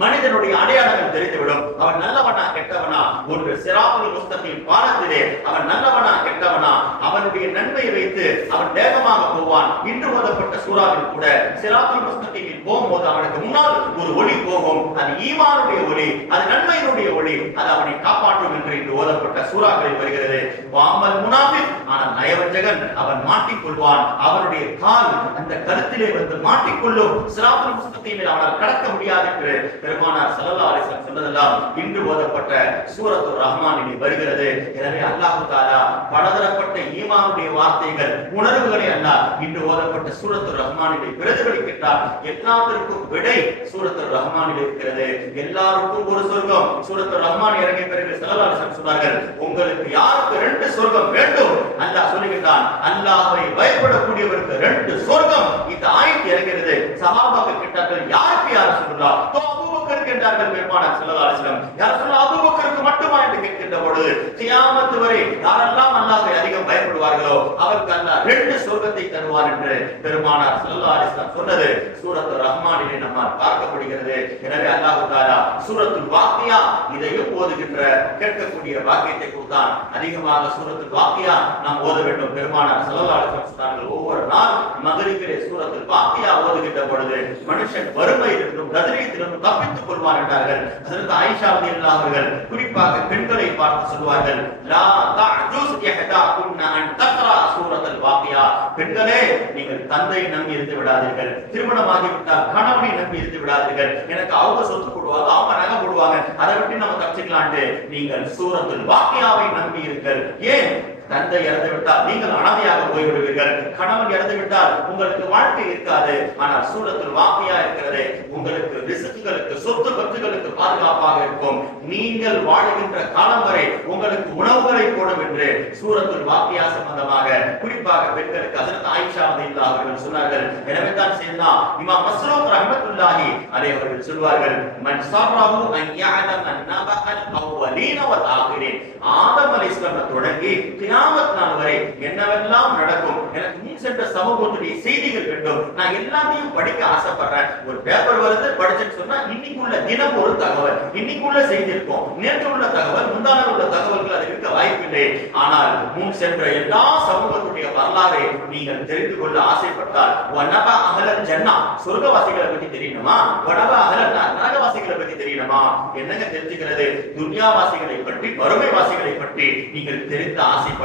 மனிதனுடைய அடையாளங்கள் தெரிந்துவிடும். அவன் நல்லவனா கெட்டவனா? ஒன்று சிராத்துல் முஸ்தகீம் பாலத்திலே அவன் நல்லவனா கெட்டவனா, அவனுடைய நன்மையை வைத்து அவன் வேகமாக போவான். இன்று ஓதப்பட்ட சூறாவில் கூட சிராத்துல் முஸ்தகீமில் போகும்போது அவனுக்கு முன்னால் ஒரு ஒளி போகும். அது ஈமானுடைய ஒளி, அது நன்மையினுடைய ஒளி, அது அவனை காப்பாற்றும் என்று இன்று ஓதப்பட்ட சூறாக்களில் வருகிறது. வாமல் முனாஃபிக், ஆனால் நயவஞ்சகன், அவன் மாட்டிக்கொள்வான். அவனுடைய கால் அந்த கருத்திலே வந்து மாட்டிக்கொள்ளும். சிராத்துல் முஸ்தகீமில் அவனால் கடக்க முடியாது என்று பெருமானார் ஸல்லல்லாஹு அலைஹி வஸல்லம் சொன்னதெல்லாம் இன்று ஓதப்பட்ட சூரத்துர் ரஹ்மானில் வருகிறது. எனவே அல்லாஹ் தஆலா பலதரப்பட்ட ஈமானுடைய வார்த்தைகள், உணர்வுகளை அல்லாஹ் இன்று ஓதப்பட்ட சூரத்துர் ரஹ்மானில் பிரதிபலிக்கிறார். எல்லாத்திற்கும் விடை சூரத்துர் ரஹ்மானில் இருக்கிறது. எல்லாருக்கும் ஒரு சொர்க்கம். சூரத்துர் ரஹ்மான் இறங்கிய பிறகு ஸல்லல்லாஹு அலைஹி வஸல்லம் சொன்னார்கள், உங்களுக்கு யாருக்கு 2 சொர்க்கம் வேண்டும்? அல்லாஹ் சொல்லுகிறான், அல்லாஹ்வை பயப்படக்கூடியவருக்கு 2 சொர்க்கம். இந்த ஆயத்து இறங்குகிறது. சஹாபாக்கள் கேட்டார்கள், யாருக்கு யார் சொல்றார்? அபூபக்கர் கேட்டார்கள். பெருமானார் ஸல்லல்லாஹு அலைஹி வஸல்லம், யார் சொல்ல அபூபக்கருக்கு மட்டுமா என்று கேட்கின்ற பொழுது, கியாமத் வரை யாரெல்லாம் அல்லாஹ்வை அதிகம் பயப்படுவார்களோ அவருக்கு அல்லாஹ் 2 சொர்க்கத்தை தருவார் என்று பெருமானார் ஸல்லல்லாஹு அலைஹி வஸல்லம் சொன்னது சூரத்துர் ரஹ்மானிலே நம்மால் பார்க்கப்படுகிறது. எனவே அல்லாஹ் தஆலா சூரத்துல் வாக்கியா இதையும் ஓதுகின்ற கேட்கக்கூடிய பாக்கியத்தை கொடுத்தான். அதிகமாக சூரத்துல் வாக்கியா நாம் ஓத வேண்டும். பெருமானார் ஸல்லல்லாஹு அலைஹி வஸல்லம் சொன்னார்கள், ஒவ்வொரு நாள் மக்ரிபிலே சூரத்துல் வாக்கியா ஓதுகின்ற பொழுது மனுஷன் வறுமையிலிருந்தும் தரித்திரத்திலிருந்தும் தப்பித்துக் கொள்வார் என்றார்கள். ஹஜ்ரத் ஆயிஷா ரலியல்லாஹு அவர்கள் குறிப்பாக பெண்களை பார்த்து சொல்வார்கள், லா தஅஜுஸ் இஹ்தாகுன்ன அன் தக்ரா சூரத்துல் வாக்கியா. பெண்களே, நீங்கள் தந்தையை நம்பி இருந்து விடாதீர்கள், திருமணமாகிவிட்டால் கணவனை நம்பி இருந்து விடாதீர்கள். எனக்கு அவங்க சொத்து போடுவாங்க, அவங்க நகை போடுவாங்க, அதை விட்டு நம்ம தப்பிச்சுக்கலான்ட்டு நீங்கள் சூரத்துல் வாக்கியாவை நம்பி இருங்கள். ஏன்? தந்தை இறந்து விட்டால் நீங்கள் அனாதையாக போய்விடுவீர்கள், கணவன் இறந்து விட்டால் உங்களுக்கு வாழ்க்கை இருக்காது. ஆனால் சூரத்துல் வாக்கியா இருக்கிறது, உங்களுக்கு ரிஸ்க்குகளுக்கு, சொத்து பத்துகளுக்கு பாதுகாப்பாக இருக்கும். நீங்கள் வாழுகின்ற காலம் வரை உங்களுக்கு உணவுகளை போடும் என்று சூரத்துல் வாக்கியா சம்பந்தமாக குறிப்பாக பெண்களுக்கு ஹஜ்ரத் ஆயிஷா ரலியல்லாஹு அவர்கள் சொன்னார்கள். எனவே தான் செய்தா இமாம் மஸ்ரூக் ரஹ்மத்துல்லாஹி அலைஹி அவர்கள் சொல்வார்கள், மன் ஸர்ரஹு அன் யஅலம் அன்-நபஅல் அவ்வலீன வல் ஆகிரீன். ஆதம் அலைஹிஸ்ஸலாம் தொடங்கி கியாமத் நாள் வரை என்னவெல்லாம் நடக்கும், எனக்கு முன் சென்ற சமூகத்துடைய செய்திகள் வேண்டும், நான் எல்லாத்தையும் படிக்க ஆசைப்படுறேன். ஒரு பேப்பர் வருது படிச்சுட்டு சொன்னா இன்னைக்குள்ள தினம் ஒரு தகவல், இன்னைக்குள்ள செய்தி இருக்கும், நேற்று உள்ள தகவல், முந்தான உள்ள தகவல்கள் அது இருக்க வாய்ப்பில்லை. ஆனால் முன் சென்ற எல்லா சமூகத்துடைய வரலாறை நீங்கள் தெரிந்து கொள்ள ஆசைப்பட்டால், வனப அஹ்லல் ஜன்னா, சொர்க்கவாசிகளை பத்தி தெரியணுமா? வனப அஹ்லல் நரகவாசிகளை பத்தி தெரியணுமா? என்னங்க தெரிஞ்சுக்கிறது? துன்யாவாசிகளை பற்றி, மறுமைவாசிகளை பற்றி நீங்கள் தெரிந்து ஆசைப்பட்டால்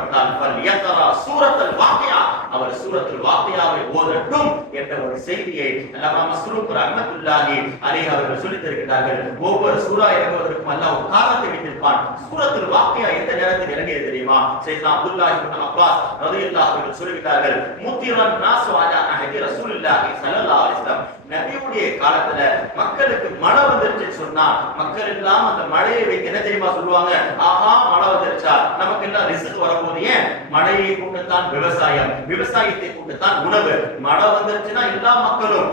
சூரத்துல் வாக்கியா, அவர் சூரத்துல் வாக்கியாவை ஓதட்டும் என்ற ஒரு செய்தியை அல்லாஹ் மஸ்ரூக் ரஹ்மத்துல்லாஹி அலைஹி அவர்கள் சொல்லித் தருகிறார்கள். ஒவ்வொரு சூரா இறங்குவதற்கும் அல்லாஹ் ஒரு காரணத்தை வைத்திருப்பான். சூரத்துல் வாக்கியா எந்த நேரத்தில் இறங்கியது தெரியுமா? சையத்னா அப்துல்லாஹ் இப்னு அப்பாஸ் ரலியல்லாஹு அன்ஹு சொல்லிவிட்டார்கள், முத்திரன் நாசு அலா அஹதி ரசூலுல்லாஹி ஸல்லல்லாஹு அலைஹி வஸல்லம். நபியுடைய காலத்துல மக்களுக்கு மழை வந்துருச்சு சொன்னா மக்கள் எல்லாம் அந்த மழையை வைத்து என்ன தெரியுமா சொல்லுவாங்க? ஆஹா, மழை வந்துருச்சா, நமக்கு எல்லாம் ரிஸ்க் வரப்போகுது. ஏன்? மழையை கொண்டுதான் விவசாயம், விவசாயத்தை கொண்டுதான் உணவு. மழை வந்துருச்சுன்னா எல்லா மக்களும்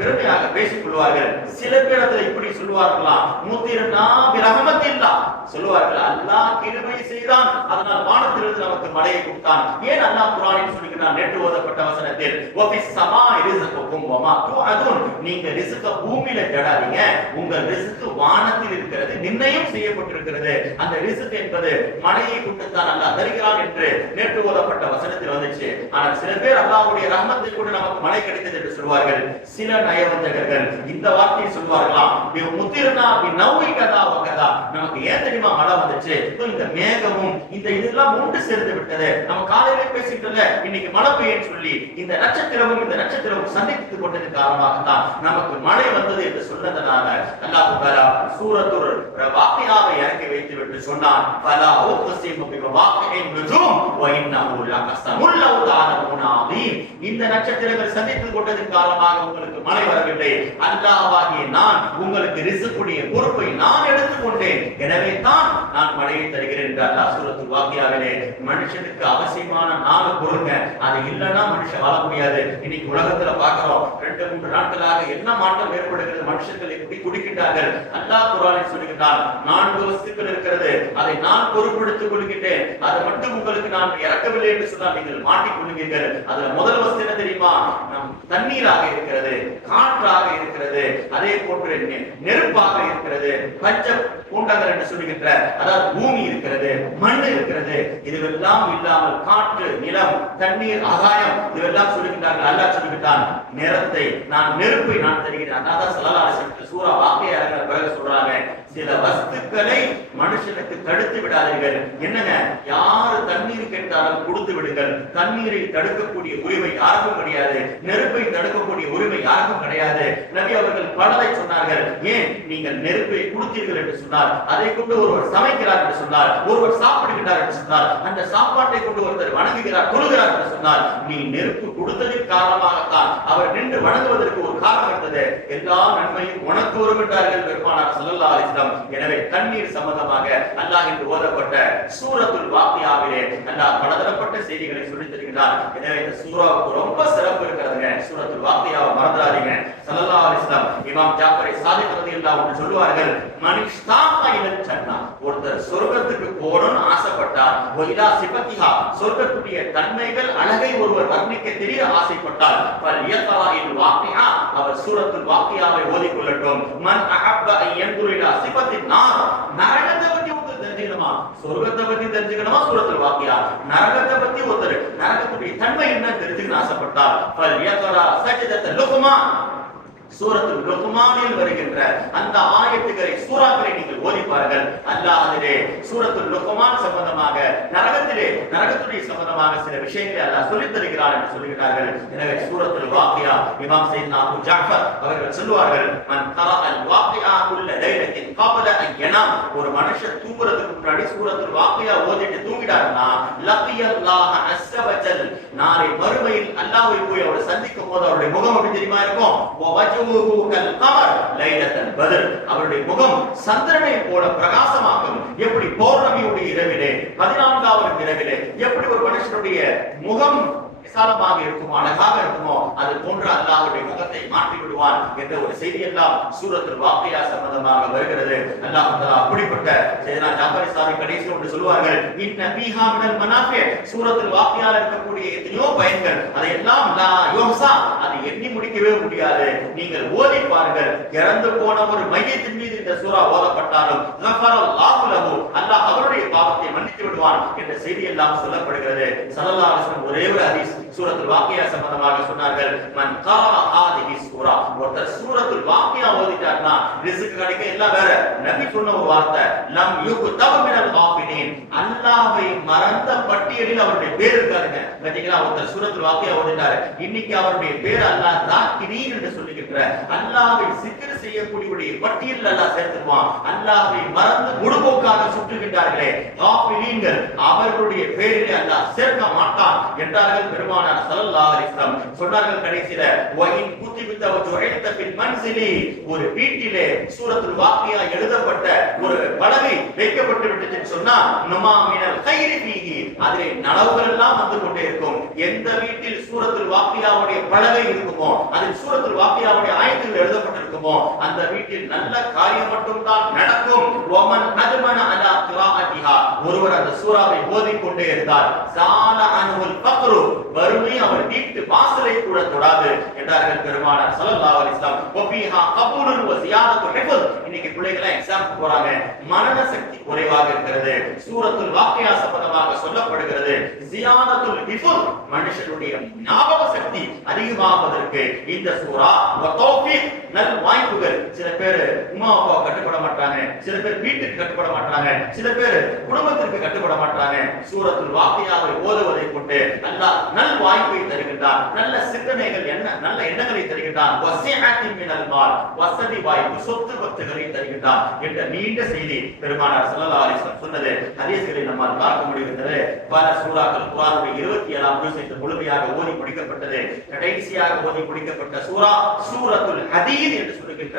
பெருமையாக பேசிக் கொள்வார்கள். சில பேரத்துல இப்படி சொல்லுவார்களாம், முத்திரனா பிரஹமத்தில்லா, சொல்லுவார்கள் அல்லாஹ் கிருபை செய்தான், அதனால் வானத்திலிருந்து நமக்கு மழையை கொடுத்தான். ஏன் அல்லாஹ் குர்ஆனில் சொல்கிறான்? நேற்று ஓதப்பட்ட வசனத்தில் வஃபிஸ் ஸமாஇ ரிஸ்குக்கும் வமா துஅதுன், நீங்க ரிஸ்க பூமியில தேடாதீங்க, உங்க ரிஸ்க் வானத்தில் இருக்கிறது, நிர்ணயம் செய்யப்பட்டிருக்கிறது. அந்த ரிஸ்க் என்பது மழையை கொண்டுதான் அல்லாஹ் தருகிறான் என்று நேற்று ஓதப்பட்ட வசனத்தில் வந்துச்சு. ஆனால் சில பேர் அல்லாஹ்வுடைய ரஹ்மத்தை கொண்டு நமக்கு மழை கிடைத்தது என்று சொல்வார்கள். சில நயவஞ்சகர்கள் இந்த வார்த்தையை சொல்வார்களாம், முத்திரனா பி நௌவி கதா வகதா, நமக்கு ஏன் தெரியுமா மழை வந்துச்சு? இந்த மேகமும் இந்த இதெல்லாம் ஒன்று சேர்ந்து விட்டது, நம்ம காலையில பேசிட்டோம்ல இன்னைக்கு மழை பெய்யும் சொல்லி இந்த நட்சத்திரமும் சந்தித்துக் கொண்டது காரணமாக காரணமாகத்தான் நமக்கு மழை வந்தது என்று சொன்னதனால அல்லாஹ் தஆலா சூரத்துல் வாக்கியாவை இறக்கி வைத்து விட்டு சொன்னான் ஃபலா உக்ஸிமு பிவாக்கிஇன் நுஜூம் வ இன்னஹு லகஸமுல் லவ் தஅலமுன அதீம். இந்த நட்சத்திரங்கள் சந்தித்துக் கொண்டதன் காரணமாக உங்களுக்கு மழை வரவில்லை. அல்லாஹ்வாகிய நான் உங்களுக்கு ரிஸ்குடைய பொறுப்பை நான் எடுத்துக்கொண்டேன், எனவே தான் நான் மழையை தருகிறேன் என்று அல்லாஹ் சூரத்துல் வாக்கியாவிலே மனுஷனுக்கு அவசியமான 4 பொருளுங்க. அது இல்லைன்னா மனுஷன் வாழ முடியாது. இன்னைக்கு உலகத்துல பார்க்கிறோம் 2-3 நாட்களாக என்ன மாற்றம் ஏற்படுகிறது, மனுஷர்கள் எப்படி குடிக்கின்றார்கள். அல்லாஹ் குர்ஆனில் சொல்கிறார் 4 வஸ்துக்கள் இருக்கிறது, அதை நான் பொறுப்பெடுத்துக் கொள்கிறேன், அதை மட்டும் உங்களுக்கு நான் இறக்கவில்லை என்று சொன்னால் நீங்கள் மாட்டிக்கொள்ளுவீர்கள். அதுல முதல் வஸ்து என்ன தெரியுமா? நம் தண்ணீராக இருக்கிறது, காற்றாக இருக்கிறது, அதே போன்று நெருப்பாக இருக்கிறது, பஞ்ச பூண்டங்கள் என்று சொல்லுகின்ற அதாவது பூமி இருக்கிறது, மண் இருக்கிறது. இதுவெல்லாம் இல்லாமல் காற்று, நிலம், தண்ணீர், ஆகாயம் இதுவெல்லாம் சொல்லுகின்றார்கள். அல்லாஹ் சொல்லுகின்றான் நிறத்தை நான் நெருப்பை நான் தருகிறேன். அதான் ஸல்லல்லாஹு அலைஹி வஸல்லம் சூரா வாக்கியா இறங்குற பிறகு சொல்றாங்க, சில வஸ்துக்களை மனுஷனுக்கு தடுத்து விடாதீர்கள். என்னங்க, யாரு தண்ணீர் கேட்டாலும் கொடுத்து விடுங்கள். தண்ணீரை தடுக்கக்கூடிய உரிமை யாருக்கும் கிடையாது, நெருப்பை தடுக்கக்கூடிய உரிமை யாருக்கும் கிடையாது. நபி அவர்கள் பலரை சொன்னார்கள். ஏன் நீங்கள் நெருப்பை கொடுத்தீர்கள் என்று சொன்னார், அதை கொண்டு ஒருவர் சமைக்கிறார் என்று சொன்னார், ஒருவர் சாப்பிடுகிறார் என்று சொன்னார், அந்த சாப்பாட்டை கொண்டு ஒருவர் வணங்குகிறார், தொழுகிறார் என்று சொன்னார், நீ நெருப்பு கொடுத்ததின் காரணமாகத்தான் அவர் நின்று வணங்குவதற்கு ஒரு காரணம் இருந்தது. எல்லா நன்மையும் உனக்கு வருகின்றார்கள் பெருமானார் ஸல்லல்லாஹு அலைஹி வஸல்லம். எனவே தண்ணீர் சம்பந்தமாக அல்லாஹ் என்று ஓதப்பட்ட சூரத்துல் வாக்கியாவிலே அல்லாஹ் பலதரப்பட்ட செய்திகளை சொல்லித் தருகிறார். எனவே இந்த சூராவுக்கு ரொம்ப சிறப்பு இருக்கிறதுங்க. சூரத்துல் வாக்கியாவை மறந்துடாதீங்க. ஸல்லல்லாஹு அலைஹி வஸல்லம் இமாம் ஜாஃபர் சாதிக் ரலியல்லாஹு அன்ஹு சொல்வார்கள், மனிஷ்தாக இலல் ஜன்னா, ஒருத்தர் சொர்க்கத்துக்கு போகணும்னு ஆசைப்பட்டார், ஒயிலா சிபத்திஹா, சொர்க்கத்துடைய தன்மைகள் அழகை ஒருவர் வர்ணிக்க தெரிய ஆசைப்பட்டார், ஃபல் யக்ராஇல் வாக்கியா, அவர் சூரத்துல் வாக்கியாவை ஓதிக் கொள்ளட்டும். மன் அஹப்ப அன் யன்துர இலா சிபத்தின் நார், நரகத்தை பத்தி ஒருத்தர் தெரிஞ்சுக்கணுமா, சொர்க்கத்தை பத்தி தெரிஞ்சுக்கணுமா, சூரத்துல் வாக்கியா நரகத்தை பத்தி ஒருத்தர் நரகத்துடைய தன்மை என்ன தெரிஞ்சுக்கணும் ஆசைப்பட்டார், ஃபல் யக்ரா சஜ்தத் லுக்மான், சூரத்துல் லுக்மானில் வருகின்ற அந்த ஆயத்துக்களை சூறாக்களை நீங்கள் ஓதி பாருங்கள். அல்லாஹ் அதிலே சூரத்துல் லுக்மான் சம்பந்தமாக நரகத்துடைய சம்பந்தமாக சில விஷயங்களை அல்லாஹ் சொல்லித் தருகிறார் என்று சொல்கிறார்கள். எனவே சூரத்துல் வாக்கியா இமாம் சையத்னா அபூ ஜாஃபர் அவர்கள் சொல்வார்கள், மன் தரஅல் வாக்கியா குல்ல லைலத்தின் கப்ல அன் யனாம், ஒரு மனுஷன் தூங்குறதுக்கு முன்னாடி சூரத்துல் வாக்கியா ஓதிட்டு தூங்கிட்டார்னா லக்கியல்லாஹ அஸ்ஸ வஜல், நாளை மறுமையில் அல்லாஹ்வை போய் அவர் சந்திக்கும் போது அவருடைய முகம் எப்படி தெரியுமா இருக்கும்? அவருடைய முகம் சந்திரனை போல பிரகாசமாகும். எப்படி பௌர்ணமியுடைய இரவிலே 14வது இரவிலே எப்படி ஒரு மனுஷனுடைய முகம் விசாலமாக இருக்குமோ, அழகாக இருக்குமோ, அது போன்ற அல்லாஹ்வுடைய முகத்தை மாற்றி விடுவான் என்ற ஒரு செய்தி எல்லாம் சூரத்துல் வாக்கியா சம்பந்தமாக வருகிறது. அல்லாஹ் தஆலா அப்படிப்பட்ட சையதுனா ஜாஃபர் சாதிக் கடைசியில் ஒன்று சொல்வார்கள், இன்ன ஃபீஹா மினல் மனாஃபி, சூரத்துல் வாக்கியால இருக்கக்கூடிய எத்தனையோ பயன்கள், அதையெல்லாம் லா யுஹ்ஸா, அதை எண்ணி முடிக்கவே முடியாது. நீங்கள் ஓதி பாருங்கள். இறந்து போன ஒரு மையத்தின் மீது இந்த சூரா ஓதப்பட்டாலும் கஃபரல்லாஹு லஹு, அல்லாஹ் அவருடைய பாவத்தை மன்னித்து விடுவான் என்ற செய்தி எல்லாம் சொல்லப்படுகிறது. ஸல்லல்லாஹு அலைஹி வஸல்லம் ஒரே ஒரு ஹதீஸ் சூரத்துல் வாக்கியா சம்பந்தமாக சொன்னார்கள், மன் கரஅ ஹாதிஹி சூரா, ஒருத்தர் சூரத்துல் வாக்கியா ஓதிட்டார்னா ரிஸ்க் கிடைக்க எல்லாம் வேற. நபி சொன்ன ஒரு வார்த்தை, லம் யுக்தப மினல் காஃபிலின், அல்லாஹ்வை மறந்த பட்டியலில் அவருடைய பேர் இருக்காருங்க. பாத்தீங்களா, ஒருத்தர் சூரத்துல் வாக்கியா ஓதிட்டாரு, இன்னைக்கு அவருடைய பேர் அல்லாஹ் தாக்கிரீன் என்று சொல்லுகின்ற அல்லாஹ்வை சிக்ர் செய்யக்கூடியவருடைய பட்டியலில் அல்லாஹ் சேர்த்துவான். அல்லாஹ்வை மறந்து முழுபோக்காக சுற்றுகின்றார்களே காஃபிலீன்கள், அவர்களுடைய பேரிலே அல்லாஹ் சேர்க்க மாட்டான் என்றார்கள் பெருமானார் ஸல்லல்லாஹு அலைஹி வஸல்லம். சொன்னார்கள் கடைசில, வஇன் குதிபத வஜுஇத ஃபில் மன்சிலி, ஒரு வீட்டிலே சூரத்துல் வாக்கியா எழுதப்பட்ட ஒரு பலகை வைக்கப்பட்டு விட்டதுன்னு சொன்னா நமா மினல் கைரி ஃபீஹி, அதிலே நலவுகள் எல்லாம் வந்து கொண்டே இருக்கும். எந்த வீட்டில் சூரத்துல் வாக்கியாவுடைய பலகை இருக்குமோ, அதில் சூரத்துல் வாக்கியாவுடைய ஆயத்துகள் எழுதப்பட்டிருக்குமோ, அந்த வீட்டில் நல்ல காரியம் மட்டும் தான் நடக்கும். வமன் அத்மன அலா கிராஅத்திஹா, ஒருவர் அந்த சூராவை ஓதிக் கொண்டே இருந்தார், ஸால அன்ஹுல் ஃபக்ரு, வறுமை அவர் வீட்டு வாசலை கூட தொடாது என்றார்கள் பெருமானார் ஸல்லல்லாஹு அலைஹி வஸல்லம். வஃபீஹா கபூலுன் வ ஸியாதத்துல் ஹிஃப்ஸ், இன்னைக்கு பிள்ளைகளை எக்ஸாம் போறாங்க, மனன சக்தி குறைவாக இருக்கிறது. சூரத்துல் வாக்கியா சம்பந்தமாக சொல்லப்படுகிறது, ஸியாதத்துல் ஹிஃப்ஸ், மனுஷனுடைய ஞாபக சக்தி அதிகமாவதற்கு இந்த சூரா வ தௌஃபீக், நல் வாய்ப்புகள். சில பேர் உம்மா அப்பா கட்டுப்பட மாட்டாங்க, சில பேர் வீட்டுக்கு கட்டுப்பட மாட்டாங்க, சில பேர் குடும்ப குடும்பத்திற்கு கட்டுப்பட மாட்டாங்க. சூரத்துல் வாக்கியாவை ஓதுவதை கொண்டு அல்லாஹ் நல் வாய்ப்பை தருகின்றான், நல்ல சிந்தனைகள், நல்ல எண்ணங்களை தருகின்றான். வஸிஅத்தின் மினல் மால், வசதி வாய்ப்பு, சொத்து பத்துகளை தருகின்றான் என்ற நீண்ட செய்தி பெருமானார் ஸல்லல்லாஹு அலைஹி வஸல்லம் சொன்னது ஹதீஸ்களை நம்மால் பார்க்க முடிகிறது. பல சூறாக்கள் குர்ஆனுடைய 27ஆம் ஜுஸை முழுமையாக ஓதி முடிக்கப்பட்டது. கடைசியாக ஓதி முடிக்கப்பட்ட சூரா சூரத்துல் ஹதீத் என்று சொல்லுகின்ற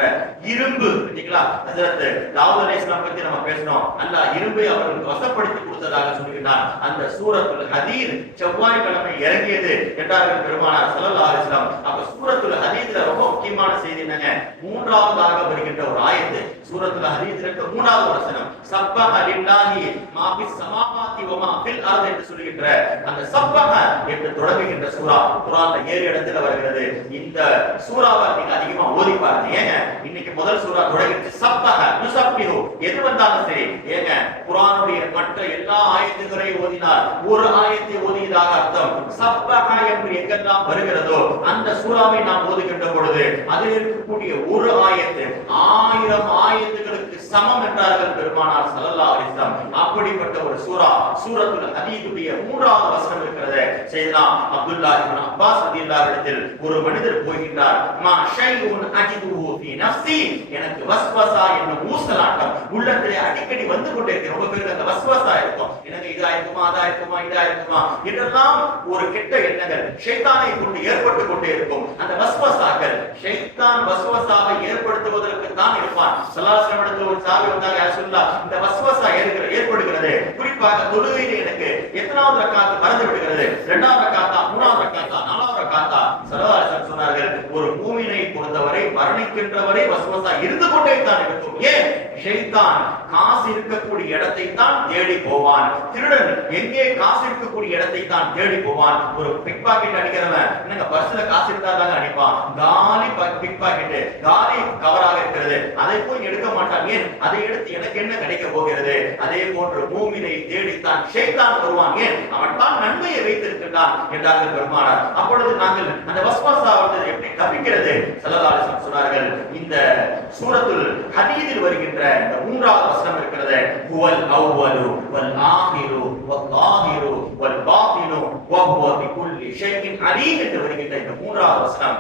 இரும்பு. பார்த்தீங்களா, ஹஜ்ரத் தாவூத் அலைஹிஸ்ஸலாம் பத்தி நம்ம பேசணும். அல்லாஹ் இரும்பை அவர்களுக்கு வசப்படுத்தி கொடுத்ததாக சொல்லுகிறார். அந்த சூரத்துல் ஹதீத் செவ்வாய் கிழமை இறங்கியது என்றார்கள் பெருமானார் ஸல்லல்லாஹு அலைஹி வஸல்லம். அப்ப சூரத்துல் ஹதீத்ல ரொம்ப முக்கியமான செய்தி என்னங்க, மூன்றாவதாக வருகின்ற ஒரு ஆயத்து. சூரத்துல் ஹதீத்ல 3வது வசனம் சப்பஹ லில்லாஹி மா ஃபிஸ் ஸமாவாதி வ மா ஃபில் அர்த் என்று சொல்லுகின்ற அந்த சப்பஹ என்று தொடங்குகின்ற சூரா குர்ஆன்ல 7 இடத்துல வருகிறது. இந்த சூராவை நீங்க அதிகமா ஓதி பாருங்க. ஏங்க இன்னைக்கு முதல் சூரா தொடங்கிச்சு சப்பஹ யுஸப்பிஹு, எது வந்தாலும் சரி. ஏங்க குர்ஆனுடைய மற்ற எல்லா ஆயத்துகளையும் ஓதினால் ஒரு ஆயத்தை ஓதியதாக அர்த்தம். சப்பஹ என்று எங்கெல்லாம் வருகிறதோ அந்த சூராவை நாம் ஓதுகின்ற பொழுது அதில் இருக்கக்கூடிய ஒரு ஆயத்து 1000 ஆயத்துகளுக்கு சமம் என்றார்கள் பெருமானார் ஸல்லல்லாஹு அலைஹி வஸல்லம். அப்படிப்பட்ட ஒரு சூரா சூரத்துல் ஹதீதுடைய 3வது வசனம் இருக்கிறது. சையதுனா அப்துல்லாஹ் இப்னு அப்பாஸ் ரலியல்லாஹு இடத்தில் ஒரு மனிதர் போகின்றார். மா ஷைஉன் அஜிதுஹு ஃபீ நஃப்ஸி, எனக்கு வஸ்வஸா என்னும் ஊசலாட்டம் உள்ளத்திலே அடிக்கடி வந்து கொண்டே இருக்கு. ரொம்ப பேருக்கு அந்த வஸ்வஸா இருக்கும். எனக்கு இதா இருக்குமா அதா இருக்குமா இதா இருக்குமா இதெல்லாம் ஒரு கெட்ட எண்ணங்கள் ஷைத்தானை கொண்டு ஏற்பட்டு கொண்டே இருக்கும். அந்த வஸ்வஸாக்கள் ஷைத்தான் வஸ்வஸாவை ஏற்படுத்துவதற்கு தான் இருப்பான். ஸல்லல்லாஹு அலைஹி வஸல்லம் ஒரு சாவி வந்தாங்க, யா ரசூலுல்லாஹ் இந்த வஸ்வஸா ஏற்படுகிறது, குறிப்பாக தொழுகையிலே எனக்கு எத்தனாவது ரக்காத் மறந்து விடுகிறது, 2வது ரக்காத்தா 3வது ரக்காத்தா 4வது ரக்காத்தா. ஸல்லல்லாஹு அலைஹி வஸல்லம் சொன்னார்கள், ஒரு மூமினை பொறுத்தவரை மரணிக்கின்றவரை வஸ்வஸா இருந்து கொண்டே தான் இருக்கும். ஏன்? ஷைத்தான் காசு இருக்கக்கூடிய இடத்தை தான் தேடி போவான். திருடன் எங்கே காசு இருக்கக்கூடிய இடத்தை தான் தேடி போவான். ஒரு பிக் பாக்கெட் அடிக்கிறவன் என்னங்க பர்ஸ்ல காசு இருந்தா தாங்க அடிப்பான். காலி பிக் பாக்கெட், காலி கவராக இருக்கிறது, அதை போய் எடுக்க மாட்டான். ஏன்? அதை எடுத்து எனக்கு என்ன கிடைக்க போகிறது? அதே போன்று மூமினை தேடித்தான் ஷைத்தான் வருவான். ஏன்? அவன் தான் நன்மையை வைத்திருக்கின்றான் என்றார்கள் பெருமானார். அப்பொழுது நாங்கள் அந்த வஸ்வஸாவை எப்படி தப்பிக்கிறது? ஸல்லல்லாஹு அலைஹி வஸல்லம் சொன்னார்கள், இந்த சூரத்துல் ஹதீதில் வருகின்ற இந்த 3வது வசனம் இருக்கிறது, ஹுவல் அவ்வலு வல் ஆகிரு வல் ஸாஹிரு வல் பாத்தினு வ ஹுவ பிகுல்லி ஷைஇன் அலீம் என்று வருகின்ற இந்த 3வது வசனம்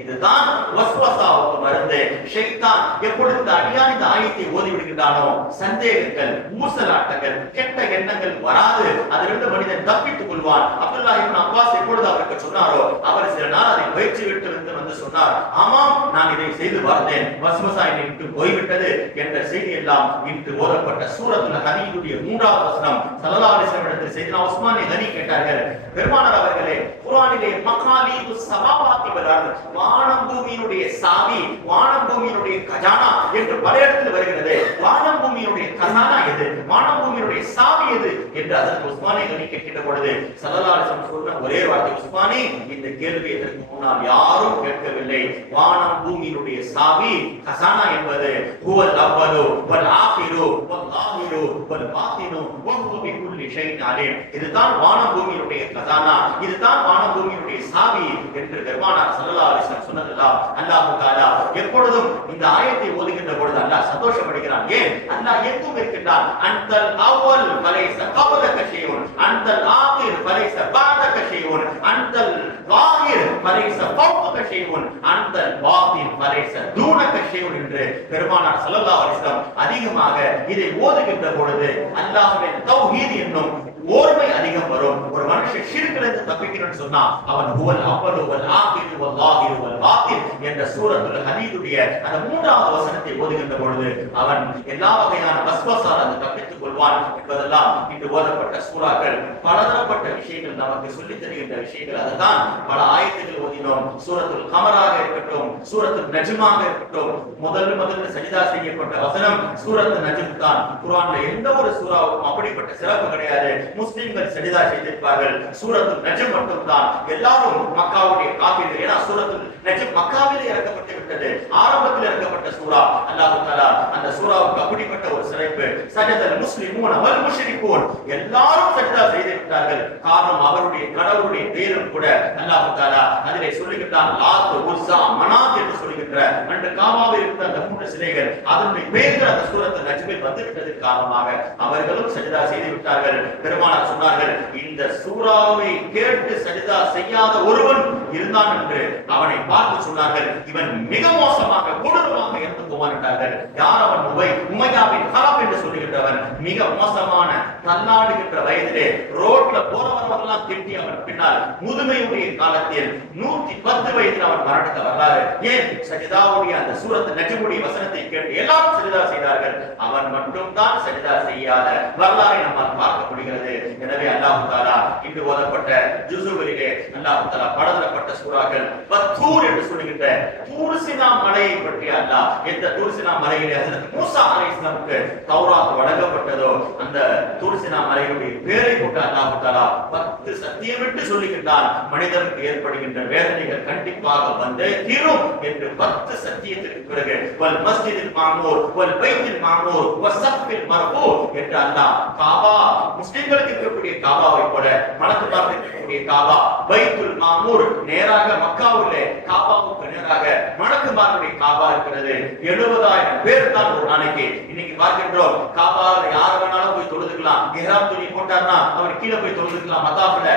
இதுதான் வஸ்வஸாவுக்கு மருந்து. ஷைத்தான் எப்பொழுது இந்த அடியான் இந்த ஆயத்தை ஓதி விடுகின்றானோ சந்தேகங்கள், ஊசலாட்டங்கள், கெட்ட எண்ணங்கள் வராது. அதிலிருந்து மனிதன் தப்பித்துக் கொள்வான். அப்துல்லாஹ் இப்னு அப்பாஸ் எப்பொழுது அவருக்கு சொன்னாரோ அவர் சில நாள் அதை பயிற்சி விட்டு வந்து சொன்னார், ஆமாம் நான் இதை செய்து பார்த்தேன், வஸ்வஸா என்னை விட்டு போய்விட்டது என்ற செய்தி எல்லாம் இன்று ஓதப்பட்ட சூரத்துல் ஹதீதுடைய 3வது வசனம். ஸல்லல்லாஹு அலைஹி வஸல்லம் இடத்தில் சையதுனா உஸ்மான் கனி கேட்டார்கள், பெருமானார் அவர்களே, குர்ஆனிலே மகாலீதுஸ் ஸமாவாத்தி வல் அர்த், வானம் பூமியினுடைய சாவி, வானம் பூமியினுடைய கஜானா என்று பல இடத்தில் வருகிறது. வானம் பூமியினுடைய கஜானா எது, வானம் பூமியினுடைய சாவி எது என்று அதற்கு உஸ்மானே கனி கேட்கின்ற பொழுது ஸல்லல்லாஹு அலைஹி வஸல்லம் சொன்ன ஒரே வார்த்தை, உஸ்மானே இந்த கேள்வி இதற்கு முன்னால் யாரும் கேட்கவில்லை. வானம் பூமியினுடைய சாவி கஜானா என்பது ஹுவல் அவ்வலு வல் ஆகிரு வல் ஸாஹிரு வல் பாத்தினு வ ஹுவ பிகுல்லி ஷைஇன் அலீம். இதுதான் வானம் பூமியினுடைய கஜானா, இதுதான் வானம் பூமியினுடைய சாவி என்று பெருமானார் ஸல்லல்லாஹு அலைஹி வஸல்லம் சொன்னதெல்லாம் அல்லாஹ் தஆலா எப்பொழுதும் இந்த ஆயத்தை ஓதுகின்ற பொழுது அல்லாஹ் சந்தோஷப்படுகிறான். ஏன்? அல்லாஹ் எங்கும் இருக்கின்றான். அன்தல் அவ்வல் ஃபலைஸ கப்லக ஷைஉன், அன்தல் ஆகிர் ஃபலைஸ பஅதக ஷைஉன், அன்தல் ஸாஹிர் ஃபலைஸ ஃபௌகக ஷைஉன், அன்தல் பாத்தின் ஃபலைஸ தூனக ஷைஉன் என்று பெருமானார் ஸல்லல்லாஹு அலைஹி வஸல்லம் அதிகமாக இதை ஓதுகின்ற பொழுது அல்லாஹ்வின் தௌஹீத் என்னும் ஓர்மை அதிகம் வரும். ஒரு மனுஷன் ஷிர்கிலிருந்து தப்பிக்கணும்னு சொன்னா அவன் ஹுவல் அவ்வலு வல் ஆகிரு வல் ஸாஹிரு வல் பாத்தின் என்ற சூரத்துல் ஹதீதுடைய அந்த 3வது வசனத்தை ஓதுகின்ற பொழுது அவன் எல்லா வகையான வஸ்வஸாலிருந்து தப்பித்துக் கொள்வான் என்பதெல்லாம் இன்று ஓதப்பட்ட சூறாக்கள் பலதரப்பட்ட விஷயங்கள் நமக்கு சொல்லித் தருகின்ற விஷயங்கள். அதுதான் பல ஆயத்துகள் ஓதினோம். சூரத்துல் கமராக இருக்கட்டும், சூரத்துல் நஜ்மாக இருக்கட்டும், முதல்ல சஜிதா செய்யப்பட்ட வசனம் சூரத்துல் நஜ்ம் தான். குர்ஆன்ல எந்த ஒரு சூறாவுக்கும் அப்படிப்பட்ட சிறப்பு கிடையாது. முஸ்லிம்கள் சஜிதா செய்திருப்பார்கள், சூரத்துல் நஜ்ம் மட்டும் தான். எல்லாரும் மக்காவுடைய காஃபிர்கள். ஏன்னா சூரத்துல் நஜ்ம் மக்காவிலே இறக்கப்பட்டு விட்டது, ஆரம்பத்தில் இறக்கப்பட்ட சூரா. அல்லாஹ் தஆலா அந்த சூராவுக்கு அப்படிப்பட்ட ஒரு சிறப்பு. சஜதல் முஸ்லிமூன வல் முஷ்ரிகூன், எல்லாரும் சஜிதா செய்திருக்கிறார்கள். காரணம் அவருடைய கடவுளுடைய பேரும் கூட அல்லாஹ் தஆலா அதிலே சொல்லுகிறான், லாத் உஸ்ஸா மனாத் என்று சொல்லுகிறான். சொல்லுகின்ற அன்று காபாவில் இருந்த அந்த 3 சிலைகள் அதனுடைய பெயர்கள் அந்த சூரத்து நஜ்மில் வந்துவிட்டதன் காரணமாக அவர்களும் சஜிதா செய்து விட்டார்கள். பெருமானார் சொன்னார்கள், இந்த சூறாவை கேட்டு சஜிதா செய்யாத ஒருவன் இருந்தான் என்று அவனை பார்த்து சொன்னார்கள், இவன் மிக மோசமாக கொடூரமாக இருந்து போவான் என்றார்கள். யார் அவன்? உமையாவின் ஹராப் என்று சொல்லுகின்றவன். மிக மோசமான தள்ளாடுகின்ற வயதிலே ரோட்ல போறவரெல்லாம் திட்டி அவன் பின்னால் முதுமையுடைய காலத்தில் 110 வயதில் அவன் மரணித்த வரலாறு. ஏன்? சஜிதாவுடைய அந்த சூரத்து நஜ்முடைய வசனத்தை கேட்டு எல்லாரும் சஜிதா செய்தார்கள். அவன் மட்டும் தான் சஜிதா செய்யாத வரலாறை நம்மால் பார்க்க முடிகிறது. எனவே அல்லாஹ் தஆலா இன்று ஓதப்பட்ட ஜுஸுகளிலே அல்லாஹ் தஆலா பலதரப்பட்ட சூறாக்கள் பத்தூர் என்று சொல்லுகின்ற தூர் சினா மலையை பற்றி அல்லாஹ் எந்த தூர் சினா மலையிலே ஹஜ்ரத் மூசா அலைஹிஸ்ஸலாமுக்கு தௌராத் வழங்கப்பட்டதோ அந்த தூர் சினா மலையுடைய பேரை கொண்டு அல்லாஹ் தஆலா 10 சத்தியமிட்டு சொல்லுகின்றான். மனிதனுக்கு ஏற்படுகின்ற வேதனைகள் கண்டிப்பாக வந்தே தீரும் என்று 10 சத்தியத்திற்கு பிறகு வல் மஸ்ஜிதில் மாமூர் வல் பைத்தில் மாமூர் வஸஃபில் மர்ஃபூ என்று அல்லாஹ் காபா முஸ்லிம்களுக்கு இருக்கக்கூடிய காபாவை போல மலக்குமாருக்கு இருக்கக்கூடிய காபா பைத்துல் மாமூர் நேராக மக்காவுல காபாவுக்கு நேராக மலக்குமாருடைய காபா இருக்கிறது. 70,000 பேர் தான் ஒரு நாளைக்கு. இன்னைக்கு பார்க்கின்றோம் காபால யார் வேணாலும் போய் தொழுதுக்கலாம். இஹ்ராம் துணி போட்டார்னா அவர் கீழே போய் தொழுதுக்கலாம். மதாஃப்ல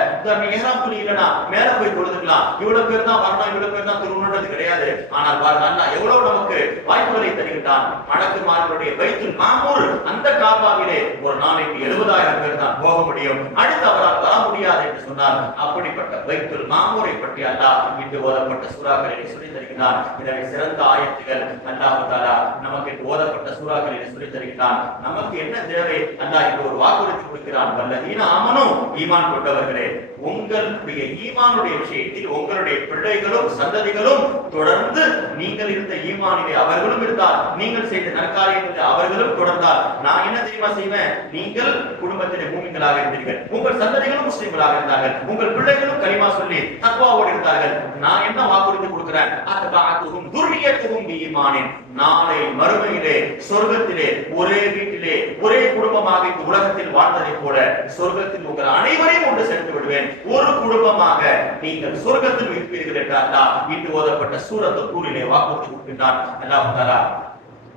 இஹ்ராம் துணி இல்லனா மேல போய் தொழுதுக்கலாம். இவ்வளவு பேர் தான் வரணும், இவ்வளவு பேர் தான் திருமணம்ன்றது கிடையாது. ஆனால் பாருங்க அல்லாஹ் எவ்வளவு நமக்கு வாய்ப்புகளை தருகின்றான். மலக்குமாருடைய பைத்துல் மாமூர் அந்த காபாவிலே ஒரு நாளைக்கு 70,000 பேர் தான் போக முடியும். அடுத்து அவரால் வர முடியாது என்று சொன்னார். அப்படிப்பட்ட பைத்துல் மாமூரை பற்றி அல்லாஹ் இன்று ஓதப்பட்ட சூறாக்களிலே சொல்லி தருகிறார். எனவே சிறந்த ஆயத்துகள் அல்லாஹ் தஆலா நமக்கு ஓதப்பட்ட சூறாக்களிலே சொல்லி தருகிறார். நமக்கு என்ன தேவை? அல்லாஹ் இன்று ஒரு வாக்குறுதி கொடுக்கிறான். வல்லதீன ஆமனு, ஈமான் கொண்டவர்களே, உங்களுடைய ஈமானுடைய விஷயத்தில் உங்களுடைய பிள்ளைகளும் சந்ததிகளும் தொடர்ந்து நீங்கள் இருந்த ஈமானிலே அவர்களும் இருந்தால், நீங்கள் செய்த நற்காரியங்களில் அவர்களும் தொடர்ந்தால், நான் என்ன தெரியுமா செய்வேன்? நீங்கள் குடும்பத்திலே மூமின்களாக இருந்தீர்கள், உங்கள் சந்ததிகளும் முஸ்லிம்களாக இருந்தார்கள், உங்கள் பிள்ளைகளும் கலிமா சொல்லி தக்வாவோடு இருந்தார்கள். நான் என்ன வாக்குறுதி கொடுக்கிறேன்? அத்பஅத்துஹும் துர்ரியத்துஹும் பீமானின். நாளை மறுமையிலே சொர்க்கத்திலே ஒரே வீட்டிலே ஒரே குடும்பமாக இந்த உலகத்தில் வாழ்ந்ததைப் போல சொர்க்கத்தில் உங்கள் அனைவரையும் கொண்டு சேர்த்து விடுவேன். ஒரு குடும்பமாக நீங்கள் சொர்க்கத்தில் இருப்பீர்கள் என்று அல்லாஹ் இன்று ஓதப்பட்ட சூரத்து தூரிலே வாக்குறுதி கொடுக்கின்றான். அல்லாஹ் தஆலா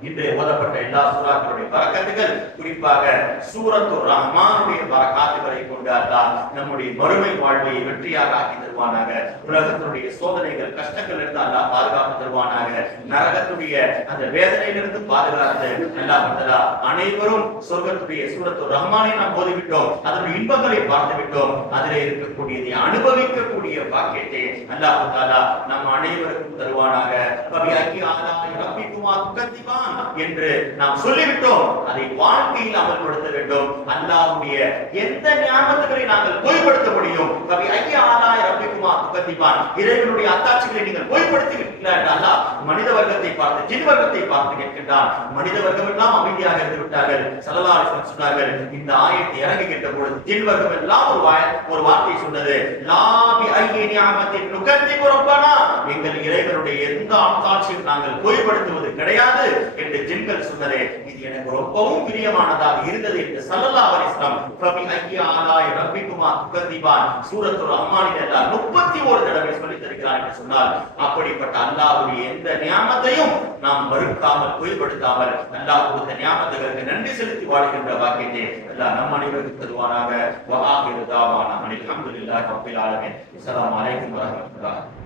இன்று ஓதப்பட்ட எல்லா சூறாக்களுடைய பரக்கத்துகள், குறிப்பாக சூரத்து ரஹ்மானுடைய பரக்காத்துகளை கொண்டு அல்லாஹ் நம்முடைய மறுமை வாழ்வை வெற்றியாக ஆக்கி தருவானாக. உலகத்தினுடைய சோதனைகள் கஷ்டங்கள் இருந்து அல்லாஹ் பாதுகாப்பு தருவானாக. நரகத்துடைய அந்த வேதனையிலிருந்து பாதுகாத்து அல்லாஹ் தஆலா அனைவரும் சொர்க்கத்துடைய சூரத்து ரஹ்மானை நாம் ஓதிவிட்டோம், அதனுடைய இன்பங்களை பார்த்து விட்டோம், அதிலே இருக்கக்கூடியதை அனுபவிக்கக்கூடிய பாக்கியத்தை அல்லாஹ் தஆலா நம் அனைவருக்கும் தருவானாக. பபிஅய்யி ஆலாஇ ரப்பிக்குமா துகத்திபான் என்று நாம் சொல்லிவிட்டோம், அதை வாழ்க்கையில் அமல்படுத்த வேண்டும். அல்லாஹ்வுடைய எந்த ஞானத்துகளை நாங்கள் பொய்ப்படுத்த முடியும்? பபிஅய்யி ஆலாஇ ரப்பிக்குமா துகத்திபான், இறைவனுடைய அத்தாட்சிகளை நீங்கள் பொய்ப்படுத்தி விட்டீர்கள். அல்லாஹ் மனித வர்க்கத்தை பார்த்து ஜின் வர்க்கத்தை பார்த்து கேட்கின்றான். மனித வர்க்கம் எல்லாம் அமைதியாக இருந்து விட்டார்கள். ஸல்லல்லாஹு அலைஹி வஸல்லம் சொன்னார்கள், இந்த ஆயத்தை இறங்கி கேட்ட பொழுது ஜின் வர்க்கம் எல்லாம் ஒரு வார்த்தை சொன்னது, லா பிஅய்யி நிஅமத்தின் நுகத்திபு ரப்பனா, எங்கள் இறைவனுடைய எந்த அத்தாட்சியும் நாங்கள் பொய்ப்படுத்துவது கிடையாது என்று ஜின்கள் சொன்னதே இது எனக்கு ரொம்பவும் பிரியமானதாக இருந்தது என்று ஸல்லல்லாஹு அலைஹி வஸல்லம் ஃபபிஅய்யி ஆலாஇ ரப்பிக்குமா துகத்திபான் சூரத்துல் ரஹ்மானில் அல்லாஹ் 31 தடவை சொல்லி தருகிறார் என்று சொன்னால், அப்படிப்பட்ட அல்லாஹ்வுடைய எந்த நியாமத்தையும் நாம் மறுக்காமல் பொய்ப்படுத்தாமல் அல்லாஹ் கொடுத்த நியாமத்துகளுக்கு நன்றி செலுத்தி வாழ்கின்ற பாக்கியத்தை அல்லாஹ் நம் அனைவருக்கும் தருவானாக. வஆகிரு தாவானா அல்ஹம்துலில்லாஹி ரப்பில் ஆலமீன். அஸ்ஸலாமு அலைக்கும் வரஹ்மத்துல்லாஹி